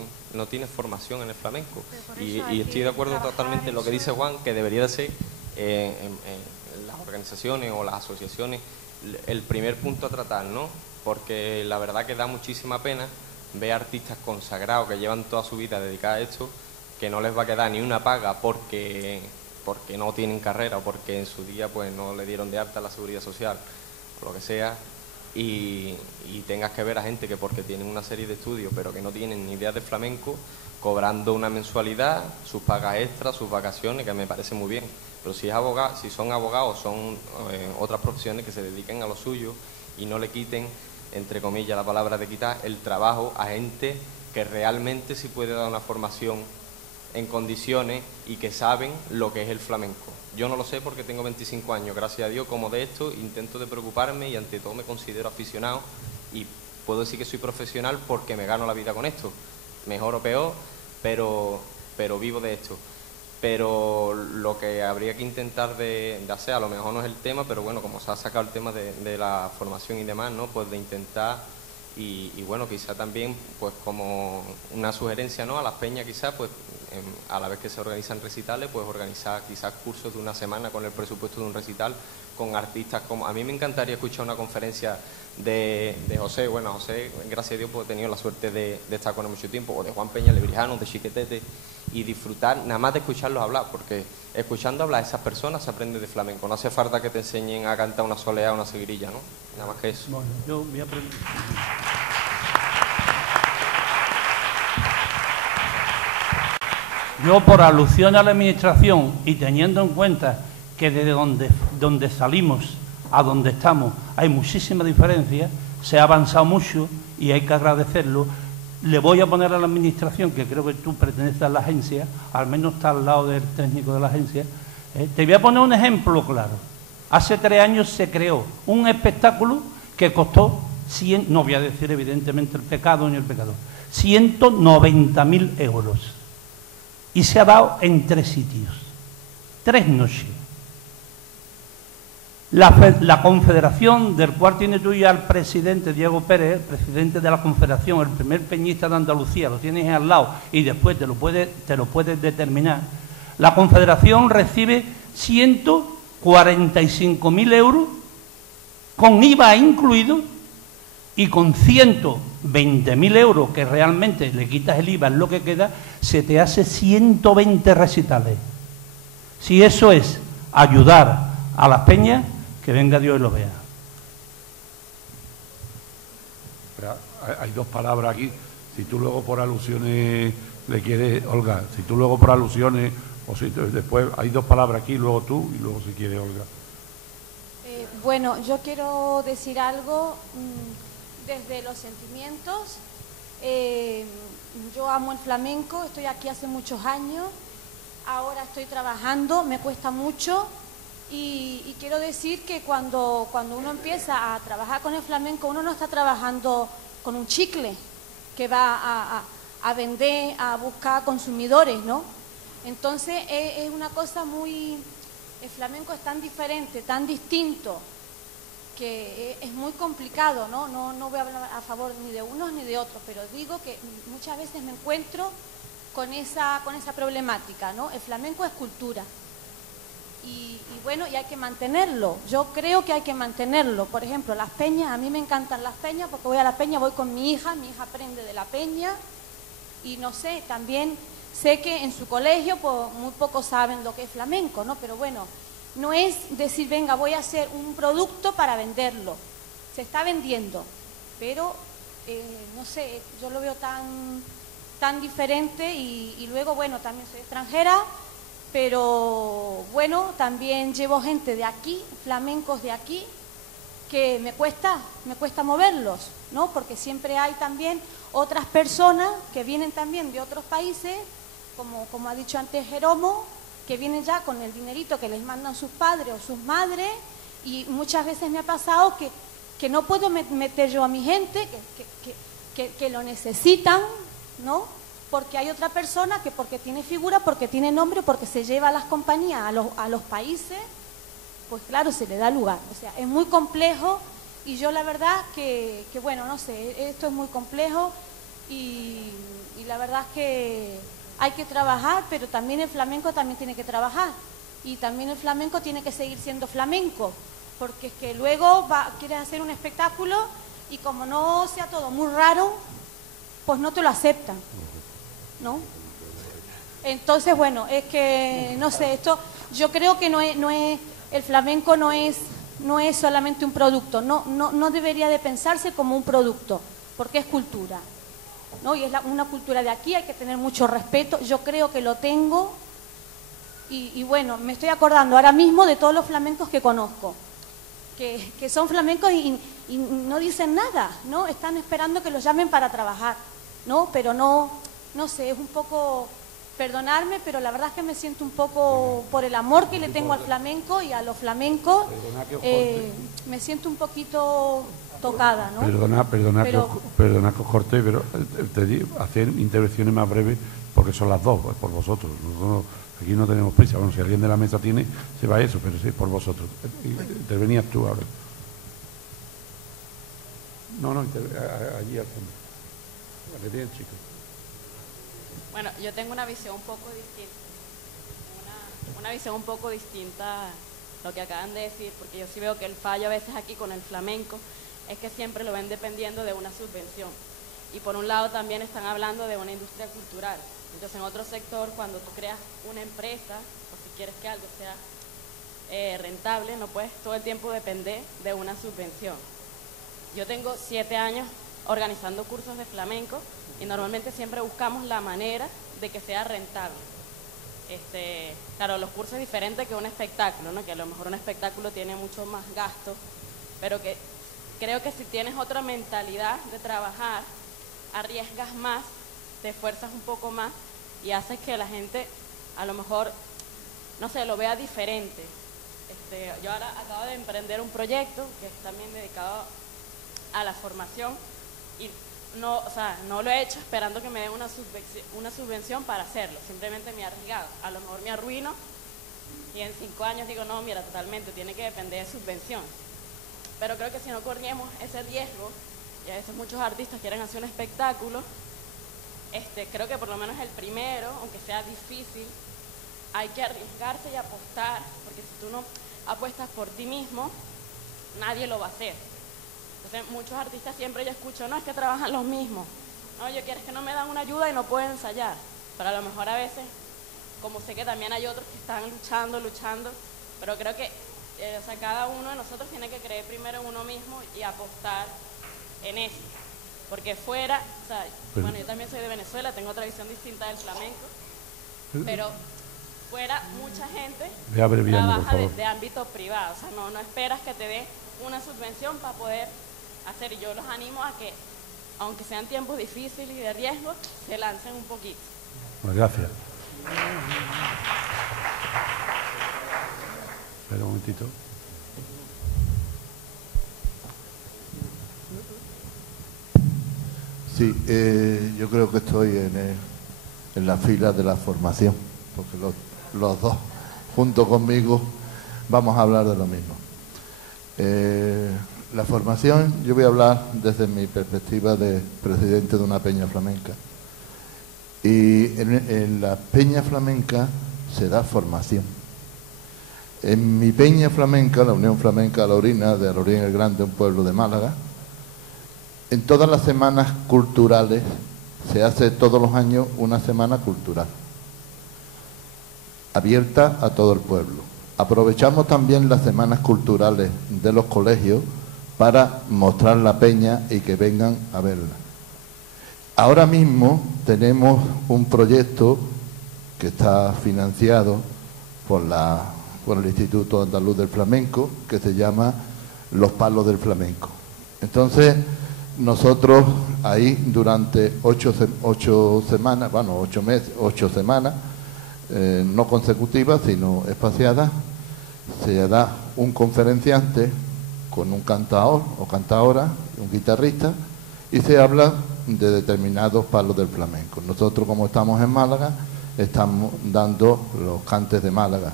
formación en el flamenco. Y estoy de acuerdo totalmente en lo que dice Juan, que debería de ser en las organizaciones o las asociaciones el primer punto a tratar, ¿no? Porque la verdad que da muchísima pena ver artistas consagrados que llevan toda su vida dedicada a esto, que no les va a quedar ni una paga porque no tienen carrera o porque en su día pues no le dieron de alta a la seguridad social o lo que sea, y tengas que ver a gente que porque tienen una serie de estudios pero que no tienen ni idea de flamenco, cobrando una mensualidad, sus pagas extras, sus vacaciones, que me parece muy bien. Pero si son abogados, son otras profesiones que se dediquen a lo suyo y no le quiten, entre comillas la palabra de quitar, el trabajo a gente que realmente sí puede dar una formación en condiciones y que saben lo que es el flamenco. Yo no lo sé porque tengo 25 años, gracias a Dios, como de esto, intento de preocuparme y ante todo me considero aficionado y puedo decir que soy profesional porque me gano la vida con esto, mejor o peor, pero vivo de esto. Pero lo que habría que intentar de hacer, a lo mejor no es el tema, pero bueno, como se ha sacado el tema de la formación y demás, ¿no? Pues de intentar, y bueno, quizá también, pues como una sugerencia, ¿no? A las peñas quizás, pues a la vez que se organizan recitales, pues organizar quizás cursos de una semana con el presupuesto de un recital, con artistas como... A mí me encantaría escuchar una conferencia de José. Bueno, José, gracias a Dios, pues he tenido la suerte de estar con él mucho tiempo, o de Juan Peña Lebrijano, de Chiquetete, y disfrutar nada más de escucharlos hablar, porque escuchando hablar a esas personas se aprende de flamenco. No hace falta que te enseñen a cantar una soleá o una seguirilla, ¿no? Nada más que eso. Bueno, yo voy a aprender. Yo, por alusión a la administración y teniendo en cuenta que desde donde salimos a donde estamos hay muchísima diferencia, se ha avanzado mucho y hay que agradecerlo. Le voy a poner a la administración, que creo que tú perteneces a la agencia, al menos está al lado del técnico de la agencia. Te voy a poner un ejemplo claro. Hace 3 años se creó un espectáculo que costó, no voy a decir evidentemente el pecado ni el pecador, 190.000 euros. Y se ha dado en 3 sitios, 3 noches. La Confederación, del cual tiene tú ya al presidente Diego Pérez, el presidente de la Confederación, el primer peñista de Andalucía, lo tienes al lado y después te lo puedes determinar. La Confederación recibe 145.000 euros con IVA incluido y con 120.000 euros, que realmente le quitas el IVA, es lo que queda, se te hace 120 recitales. Si eso es ayudar a las peñas, que venga Dios y lo vea. Hay 2 palabras aquí. Si tú luego por alusiones le quieres, Olga, si tú luego por alusiones, o si después hay 2 palabras aquí, luego tú y luego si quieres, Olga. Bueno, yo quiero decir algo desde los sentimientos. Yo amo el flamenco, estoy aquí hace muchos años, ahora estoy trabajando, me cuesta mucho. Y quiero decir que cuando uno empieza a trabajar con el flamenco, uno no está trabajando con un chicle que va a vender, a buscar consumidores, ¿no? Entonces es una cosa muy... El flamenco es tan diferente, tan distinto, que es muy complicado, ¿no? No voy a hablar a favor ni de unos ni de otros, pero digo que muchas veces me encuentro con esa problemática, ¿no? El flamenco es cultura. Y bueno, y hay que mantenerlo. Yo creo que hay que mantenerlo. Por ejemplo, las peñas, a mí me encantan las peñas porque voy a la peña, voy con mi hija aprende de la peña y no sé, también sé que en su colegio pues, muy pocos saben lo que es flamenco, ¿no? Pero bueno, no es decir, venga, voy a hacer un producto para venderlo. Se está vendiendo, pero no sé, yo lo veo tan diferente y luego, bueno, también soy extranjera. Pero bueno, también llevo gente de aquí, flamencos de aquí, que me cuesta moverlos, ¿no? Porque siempre hay también otras personas que vienen también de otros países, como ha dicho antes Jeromo, que vienen ya con el dinerito que les mandan sus padres o sus madres, y muchas veces me ha pasado que no puedo meter yo a mi gente, que lo necesitan, ¿no? Porque hay otra persona que porque tiene figura, porque tiene nombre, porque se lleva a las compañías, a los países, pues claro, se le da lugar. O sea, es muy complejo y yo la verdad que bueno, no sé, esto es muy complejo y la verdad es que hay que trabajar, pero también el flamenco también tiene que trabajar y también el flamenco tiene que seguir siendo flamenco, porque es que luego quieres hacer un espectáculo y como no sea todo muy raro, pues no te lo aceptan, ¿no? Entonces, bueno, es que, no sé, esto, yo creo que el flamenco no es solamente un producto, no debería de pensarse como un producto, porque es cultura, ¿no? Y es una cultura de aquí, hay que tener mucho respeto, yo creo que lo tengo, y bueno, me estoy acordando ahora mismo de todos los flamencos que conozco, que son flamencos y no dicen nada, ¿no? Están esperando que los llamen para trabajar, ¿no? Pero no sé, es un poco, perdonarme, pero la verdad es que me siento un poco, por el amor que le tengo al flamenco y a los flamencos, me siento un poquito tocada, ¿no? Perdona que os corte, pero te digo, hacer intervenciones más breves porque son las 2, pues por vosotros. Nosotros aquí no tenemos prisa. Bueno, si alguien de la mesa tiene, se va eso, pero sí, por vosotros. Intervenías tú ahora. No, allí al fondo. La que tiene el chico. Bueno, yo tengo una visión un poco distinta. Una visión un poco distinta a lo que acaban de decir, porque yo sí veo que el fallo a veces aquí con el flamenco es que siempre lo ven dependiendo de una subvención. Y por un lado también están hablando de una industria cultural. Entonces en otro sector, cuando tú creas una empresa, o si quieres que algo sea rentable, no puedes todo el tiempo depender de una subvención. Yo tengo 7 años organizando cursos de flamenco y normalmente siempre buscamos la manera de que sea rentable. Claro, los cursos es diferente que un espectáculo, ¿no? Que a lo mejor un espectáculo tiene mucho más gasto, pero que creo que si tienes otra mentalidad de trabajar, arriesgas más, te esfuerzas un poco más y haces que la gente a lo mejor, no sé, lo vea diferente. Yo ahora acabo de emprender un proyecto que es también dedicado a la formación y no lo he hecho esperando que me den una subvención para hacerlo, simplemente me he arriesgado, a lo mejor me arruino y en 5 años digo, no, mira, totalmente, tiene que depender de subvención. Pero creo que si no corriéramos ese riesgo, y a veces muchos artistas quieren hacer un espectáculo, creo que por lo menos el primero, aunque sea difícil, hay que arriesgarse y apostar, porque si tú no apuestas por ti mismo, nadie lo va a hacer. Entonces muchos artistas siempre yo escucho, no, es que trabajan los mismos, no, yo quiero, es que no me dan una ayuda y no puedo ensayar, pero a lo mejor a veces, como sé que también hay otros que están luchando, pero creo que cada uno de nosotros tiene que creer primero en uno mismo y apostar en eso, porque fuera, bueno, yo también soy de Venezuela, tengo otra visión distinta del flamenco, pero fuera mucha gente trabaja de ámbito privado, no esperas que te dé una subvención para poder hacer, y yo los animo a que, aunque sean tiempos difíciles y de riesgo, se lancen un poquito. Gracias. Espera un momentito. Sí, yo creo que estoy en la fila de la formación, porque los dos, junto conmigo, vamos a hablar de lo mismo. La formación, yo voy a hablar desde mi perspectiva de presidente de una peña flamenca. Y en la peña flamenca se da formación. En mi peña flamenca, la Unión Flamenca Alorina, de Alorín el Grande, un pueblo de Málaga, en todas las semanas culturales se hace todos los años una semana cultural, abierta a todo el pueblo. Aprovechamos también las semanas culturales de los colegios para mostrar la peña y que vengan a verla. Ahora mismo tenemos un proyecto que está financiado por el Instituto Andaluz del Flamenco, que se llama Los Palos del Flamenco. Entonces, nosotros ahí durante 8 semanas, bueno, 8 meses, 8 semanas, no consecutivas, sino espaciadas, se da un conferenciante con un cantador o cantadora, un guitarrista, y se habla de determinados palos del flamenco. Nosotros, como estamos en Málaga, estamos dando los cantes de Málaga,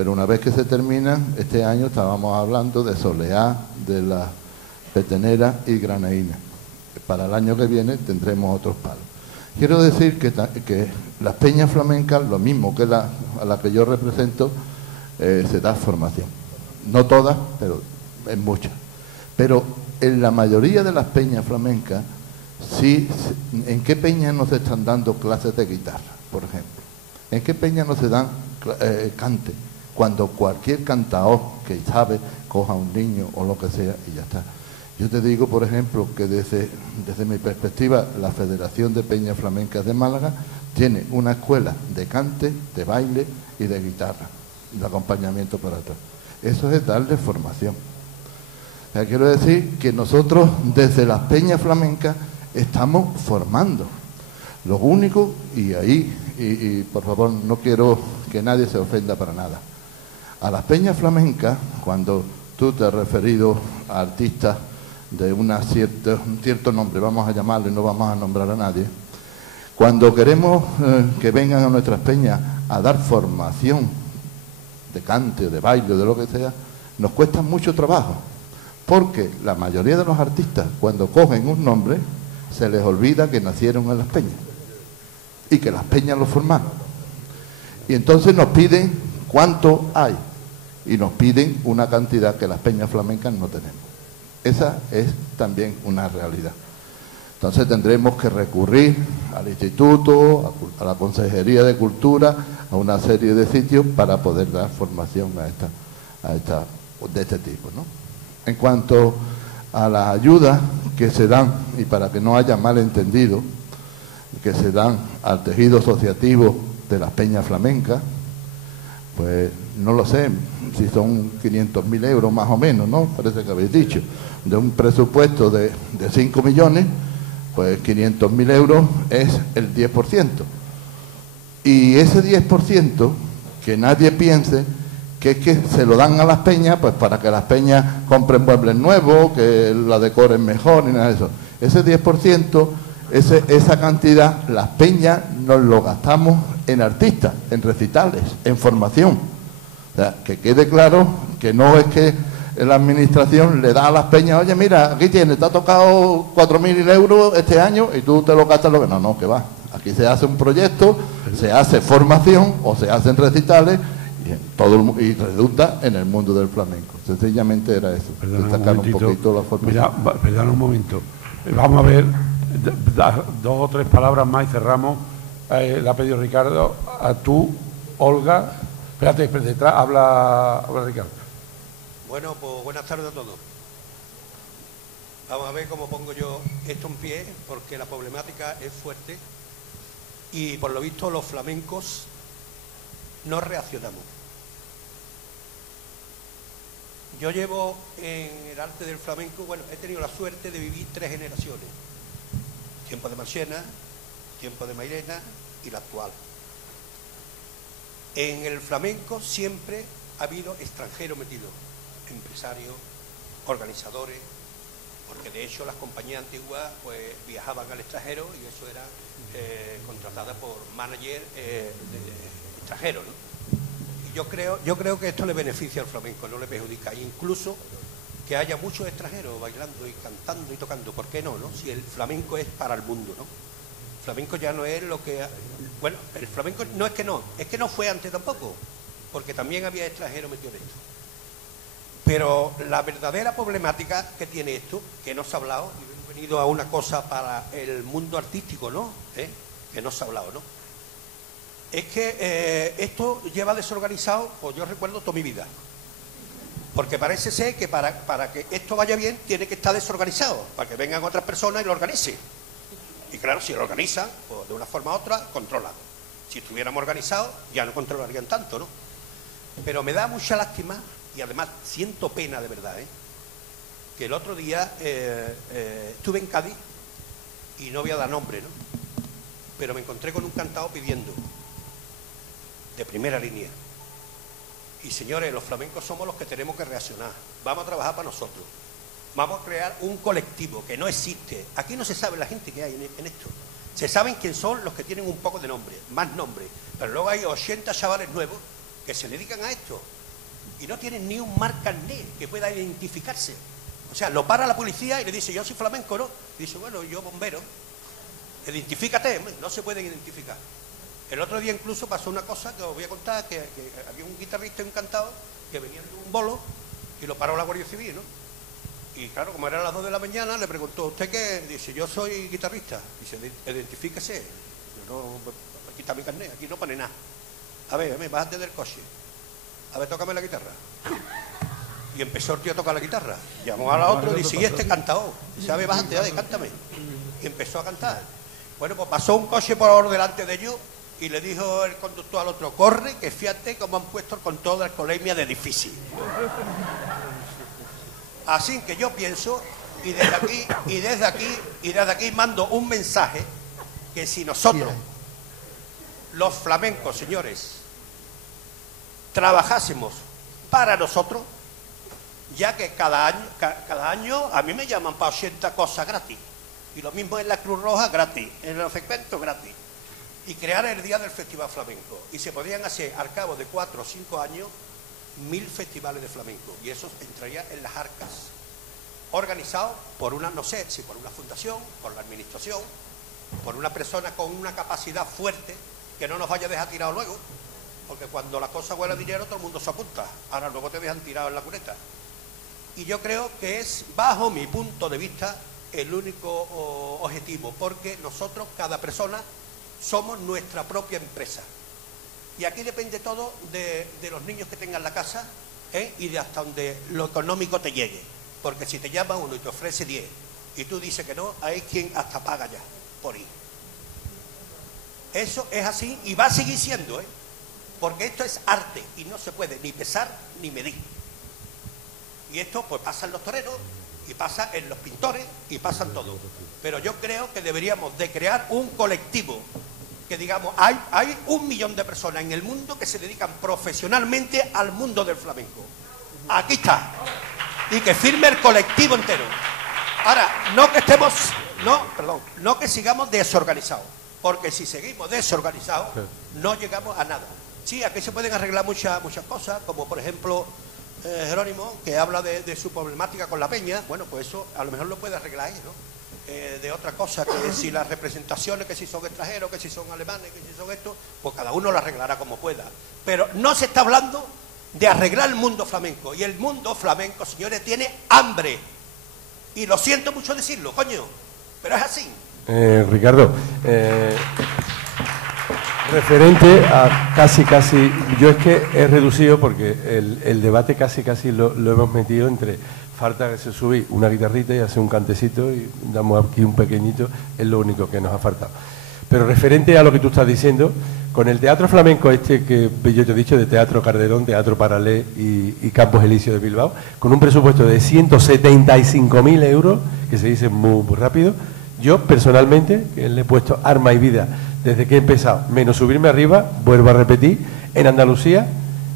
Pero una vez que se terminan, este año estábamos hablando de Soleá, de la Petenera y Granaína. Para el año que viene tendremos otros palos. Quiero decir que las peñas flamencas, lo mismo que a la que yo represento, se da formación. No todas, pero en muchas. Pero en la mayoría de las peñas flamencas, sí, ¿en qué peñas no se están dando clases de guitarra, por ejemplo? ¿En qué peñas no se dan cante? Cuando cualquier cantador que sabe coja a un niño o lo que sea y ya está. Yo te digo, por ejemplo, que desde mi perspectiva, la Federación de Peñas Flamencas de Málaga tiene una escuela de cante, de baile y de guitarra, de acompañamiento para atrás. Eso es darle formación. O sea, quiero decir que nosotros desde las peñas flamencas estamos formando. Lo único, y ahí, y por favor, no quiero que nadie se ofenda para nada. A las peñas flamencas, cuando tú te has referido a artistas de un cierto nombre, vamos a llamarle, no vamos a nombrar a nadie, cuando queremos que vengan a nuestras peñas a dar formación de cante, de baile, de lo que sea, nos cuesta mucho trabajo, porque la mayoría de los artistas, cuando cogen un nombre, se les olvida que nacieron en las peñas y que las peñas los formaron. Y entonces nos piden cuánto hay y nos piden una cantidad que las peñas flamencas no tenemos. Esa es también una realidad. Entonces tendremos que recurrir al instituto, a la Consejería de Cultura, a una serie de sitios para poder dar formación de este tipo, ¿no? En cuanto a las ayudas que se dan, y para que no haya malentendido, que se dan al tejido asociativo de las peñas flamencas, pues no lo sé, si son 500.000 euros más o menos, ¿no? Parece que habéis dicho. De un presupuesto de 5 millones, pues 500.000 euros es el 10%. Y ese 10%, que nadie piense que es que se lo dan a las peñas, pues para que las peñas compren muebles nuevos, que la decoren mejor y nada de eso. Ese 10%, esa cantidad, las peñas nos lo gastamos en artistas, en recitales, en formación. O sea, que quede claro que no es que la administración le da a las peñas, oye, mira, aquí tienes, te ha tocado 4.000 euros este año y tú te lo gastas lo que... No, que va. Aquí se hace un proyecto, se hace formación o se hacen recitales y redunda en el mundo del flamenco. Sencillamente era eso. Destacar un poquito la formación. Mira, perdona un momento. Vamos a ver, dos o tres palabras más y cerramos. La ha pedido Ricardo, a tú, Olga. Espérate, detrás habla Ricardo. Bueno, pues buenas tardes a todos. Vamos a ver cómo pongo yo esto en pie, porque la problemática es fuerte y por lo visto los flamencos no reaccionamos. Yo llevo en el arte del flamenco, bueno, he tenido la suerte de vivir 3 generaciones. Tiempo de Marchena, tiempo de Mairena y la actual. En el flamenco siempre ha habido extranjeros metidos, empresarios, organizadores, porque de hecho las compañías antiguas pues viajaban al extranjero y eso era contratada por managers extranjeros, ¿no? Y yo creo que esto le beneficia al flamenco, no le perjudica, incluso que haya muchos extranjeros bailando y cantando y tocando, ¿por qué no? Si el flamenco es para el mundo, ¿no? El flamenco ya no es lo que... Bueno, el flamenco no es que no fue antes tampoco, porque también había extranjeros metidos en esto. Pero la verdadera problemática que tiene esto, que no se ha hablado, y hemos venido a una cosa para el mundo artístico, ¿no? Que no se ha hablado, ¿no? Es que esto lleva desorganizado, pues yo recuerdo toda mi vida. Porque parece ser que para que esto vaya bien tiene que estar desorganizado, para que vengan otras personas y lo organicen. Y claro, si lo organizan, pues de una forma u otra, controlan. Si estuviéramos organizados, ya no controlarían tanto, ¿no? Pero me da mucha lástima, y además siento pena de verdad, que el otro día estuve en Cádiz, y no voy a dar nombre, ¿no? Pero me encontré con un cantado pidiendo, de primera línea. Y señores, los flamencos somos los que tenemos que reaccionar. Vamos a trabajar para nosotros. Vamos a crear un colectivo que no existe. Aquí no se sabe la gente que hay en esto. Se saben quién son los que tienen un poco de nombre, más nombre. Pero luego hay 80 chavales nuevos que se dedican a esto y no tienen ni un mar carné que pueda identificarse. O sea, lo para la policía y le dice, yo soy flamenco, ¿no? Y dice, bueno, yo bombero. Identifícate, hombre, no se pueden identificar. El otro día incluso pasó una cosa que os voy a contar, que había un guitarrista encantado que venía de un bolo y lo paró la Guardia Civil, ¿no? Y claro, como eran las 2 de la mañana, le preguntó, ¿usted qué? Dice, yo soy guitarrista. Dice, identifíquese. Yo no, aquí está mi carnet, aquí no pone nada. A ver, bájate del coche. A ver, tócame la guitarra. Y empezó el tío a tocar la guitarra. Llamó a la otra y dice, ¿y este cantao? Dice, a ver, bájate, a ver, cántame. Y empezó a cantar. Bueno, pues pasó un coche por delante de ellos y le dijo el conductor al otro, corre, que fíjate cómo han puesto con toda la alcoholemia de difícil. Así que yo pienso, y desde aquí mando un mensaje, que si nosotros, los flamencos, señores, trabajásemos para nosotros, ya que cada año a mí me llaman para 80 cosas gratis, y lo mismo en la Cruz Roja gratis, en los eventos gratis, y crear el día del Festival Flamenco, y se podrían hacer al cabo de 4 o 5 años 1000 festivales de flamenco, y eso entraría en las arcas, organizado por una, no sé, si por una fundación, por la administración, por una persona con una capacidad fuerte, que no nos vaya a dejar tirado luego, porque cuando la cosa huele a dinero todo el mundo se apunta, ahora luego te dejan tirado en la cuneta. Y yo creo que es, bajo mi punto de vista, el único objetivo, porque nosotros, cada persona, somos nuestra propia empresa. Y aquí depende todo de los niños que tengan la casa, y de hasta donde lo económico te llegue. Porque si te llama uno y te ofrece 10 y tú dices que no, hay quien hasta paga ya por ir. Eso es así y va a seguir siendo, porque esto es arte y no se puede ni pesar ni medir. Y esto pues pasa en los toreros y pasa en los pintores y pasa en todo. Pero yo creo que deberíamos de crear un colectivo que digamos, hay 1 millón de personas en el mundo que se dedican profesionalmente al mundo del flamenco. Aquí está. Y que firme el colectivo entero. Ahora, no que sigamos desorganizados, porque si seguimos desorganizados no llegamos a nada. Sí, aquí se pueden arreglar muchas cosas, como por ejemplo Jerónimo, que habla de su problemática con la peña. Bueno, pues eso a lo mejor lo puede arreglar él, ¿no? De otra cosa, que si las representaciones, que si son extranjeros, que si son alemanes, que si son esto, pues cada uno lo arreglará como pueda. Pero no se está hablando de arreglar el mundo flamenco, y el mundo flamenco, señores, tiene hambre, y lo siento mucho decirlo, coño, pero es así. Ricardo, referente a casi, yo es que he reducido porque el debate casi lo hemos metido entre falta que se sube una guitarrita y hace un cantecito y damos aquí un pequeñito, es lo único que nos ha faltado. Pero referente a lo que tú estás diciendo, con el teatro flamenco que yo te he dicho, de Teatro Calderón, Teatro Paralé y Campos Elíseos de Bilbao, con un presupuesto de 175.000 euros, que se dice muy rápido, yo personalmente, que le he puesto arma y vida desde que he empezado, menos subirme arriba, vuelvo a repetir, en Andalucía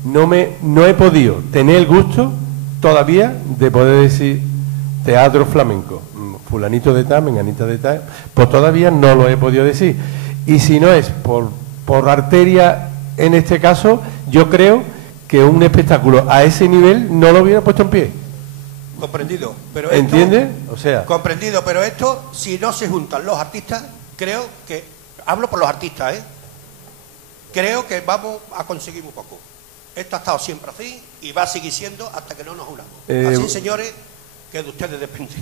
no he podido tener el gusto todavía de poder decir teatro flamenco, fulanito de tal, menganita de tal, pues todavía no lo he podido decir. Y si no es por arteria, en este caso, yo creo que un espectáculo a ese nivel no lo hubiera puesto en pie. Comprendido, pero ¿entiendes? O sea, comprendido, pero esto, si no se juntan los artistas, creo que, hablo por los artistas, creo que vamos a conseguir un poco. Esto ha estado siempre así y va a seguir siendo hasta que no nos unamos. Así, señores, que de ustedes depende.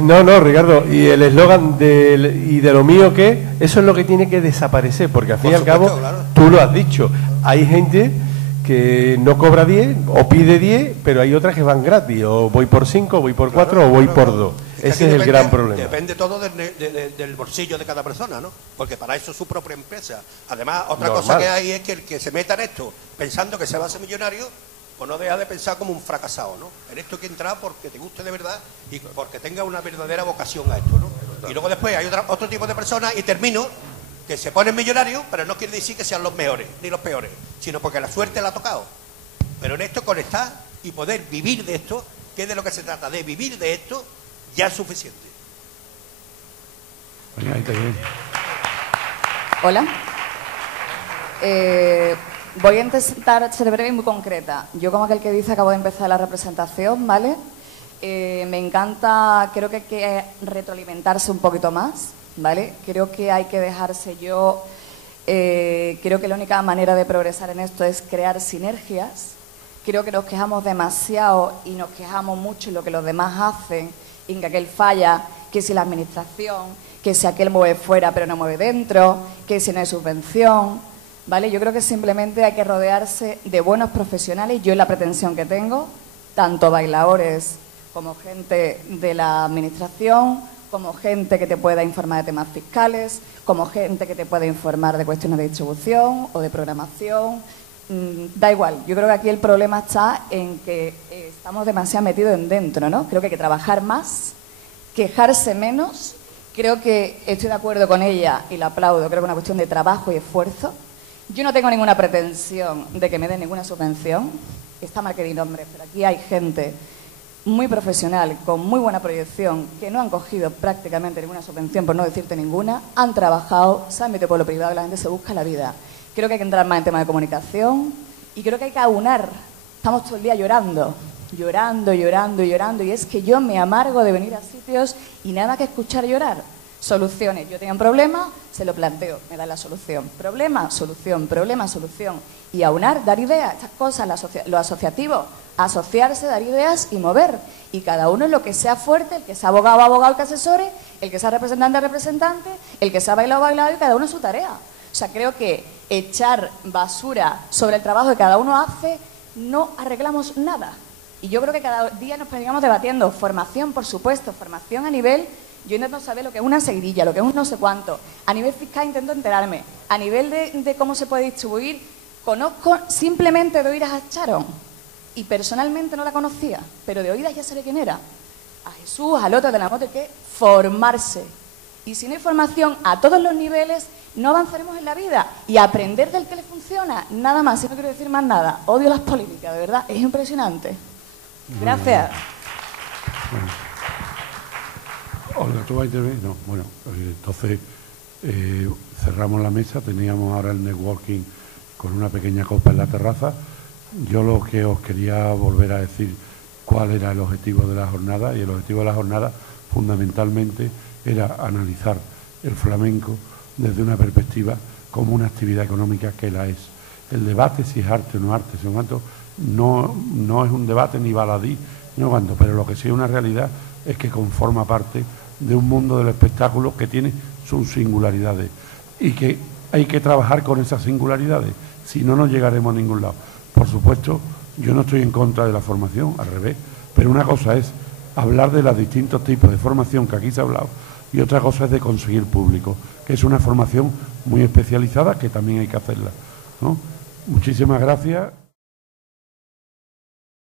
No, Ricardo, y el eslogan y de lo mío que, eso es lo que tiene que desaparecer, porque al fin y al cabo, claro, tú lo has dicho, hay gente que no cobra 10 o pide 10, pero hay otras que van gratis, o voy por 5, voy por 4 o voy por 2. Ese es el gran problema. Depende todo del bolsillo de cada persona, ¿no? Porque para eso es su propia empresa. Además, otra cosa que hay es que el que se meta en esto pensando que se va a hacer millonario, pues no deja de pensar como un fracasado, ¿no? En esto hay que entrar porque te guste de verdad y porque tenga una verdadera vocación a esto, ¿no? Y luego después hay otro tipo de personas, y termino, que se ponen millonarios, pero no quiere decir que sean los mejores ni los peores, sino porque la suerte la ha tocado. Pero en esto conectar y poder vivir de esto, que es de lo que se trata, de vivir de esto, ya es suficiente. Venga, ahí te viene. Hola. voy a intentar ser breve y muy concreta. Yo, como aquel que dice, acabo de empezar la representación, ¿vale? Me encanta, creo que hay que retroalimentarse un poquito más, ¿vale? Creo que hay que dejarse creo que la única manera de progresar en esto es crear sinergias. Creo que nos quejamos demasiado y nos quejamos mucho en lo que los demás hacen, en que aquel falla, que si la administración, que si aquel mueve fuera pero no mueve dentro, que si no hay subvención, ¿vale? Yo creo que simplemente hay que rodearse de buenos profesionales. Yo es la pretensión que tengo, tanto bailadores como gente de la administración, como gente que te pueda informar de temas fiscales, como gente que te pueda informar de cuestiones de distribución o de programación. Da igual, yo creo que aquí el problema está en que estamos demasiado metidos en dentro, ¿no? Creo que hay que trabajar más, quejarse menos. Creo que estoy de acuerdo con ella y la aplaudo, creo que es una cuestión de trabajo y esfuerzo. Yo no tengo ninguna pretensión de que me den ninguna subvención, está mal que di nombres, pero aquí hay gente muy profesional, con muy buena proyección, que no han cogido prácticamente ninguna subvención, por no decirte ninguna, han trabajado, se han metido por lo privado y la gente se busca la vida. Creo que hay que entrar más en temas de comunicación y creo que hay que aunar. Estamos todo el día llorando, y es que yo me amargo de venir a sitios y nada que escuchar llorar. Soluciones. Yo tenía un problema, se lo planteo, me da la solución. Problema, solución, problema, solución. Y aunar, dar ideas, estas cosas, lo asociativo, asociarse, dar ideas y mover. Y cada uno en lo que sea fuerte, el que sea abogado, abogado, el que asesore, el que sea representante, representante, el que sea bailado, bailado, y cada uno su tarea. O sea, creo que echar basura sobre el trabajo que cada uno hace, no arreglamos nada. Y yo creo que cada día nos venimos debatiendo. Formación, por supuesto, formación a nivel... Yo intento saber lo que es una seguidilla, lo que es un no sé cuánto. A nivel fiscal intento enterarme. A nivel de cómo se puede distribuir, conozco simplemente de oídas a Sharon. Y personalmente no la conocía, pero de oídas ya sabía quién era. A Jesús, al otro de la moto, hay que formarse. Y si no hay formación a todos los niveles, no avanzaremos en la vida. Y aprender del que le funciona, nada más. Y no quiero decir más nada. Odio las políticas, de verdad, es impresionante. Gracias. Bueno. Olga, ¿tú vas a intervenir? No, bueno, entonces cerramos la mesa, teníamos ahora el networking con una pequeña copa en la terraza. Yo lo que os quería volver a decir cuál era el objetivo de la jornada, y el objetivo de la jornada fundamentalmente era analizar el flamenco desde una perspectiva como una actividad económica que la es. El debate si es arte o no arte, no es un debate ni baladí, no cuando, pero lo que sí es una realidad es que conforma parte de un mundo del espectáculo que tiene sus singularidades y que hay que trabajar con esas singularidades, si no, no llegaremos a ningún lado. Por supuesto, yo no estoy en contra de la formación, al revés, pero una cosa es hablar de los distintos tipos de formación que aquí se ha hablado y otra cosa es de conseguir público, que es una formación muy especializada que también hay que hacerla, ¿no? Muchísimas gracias.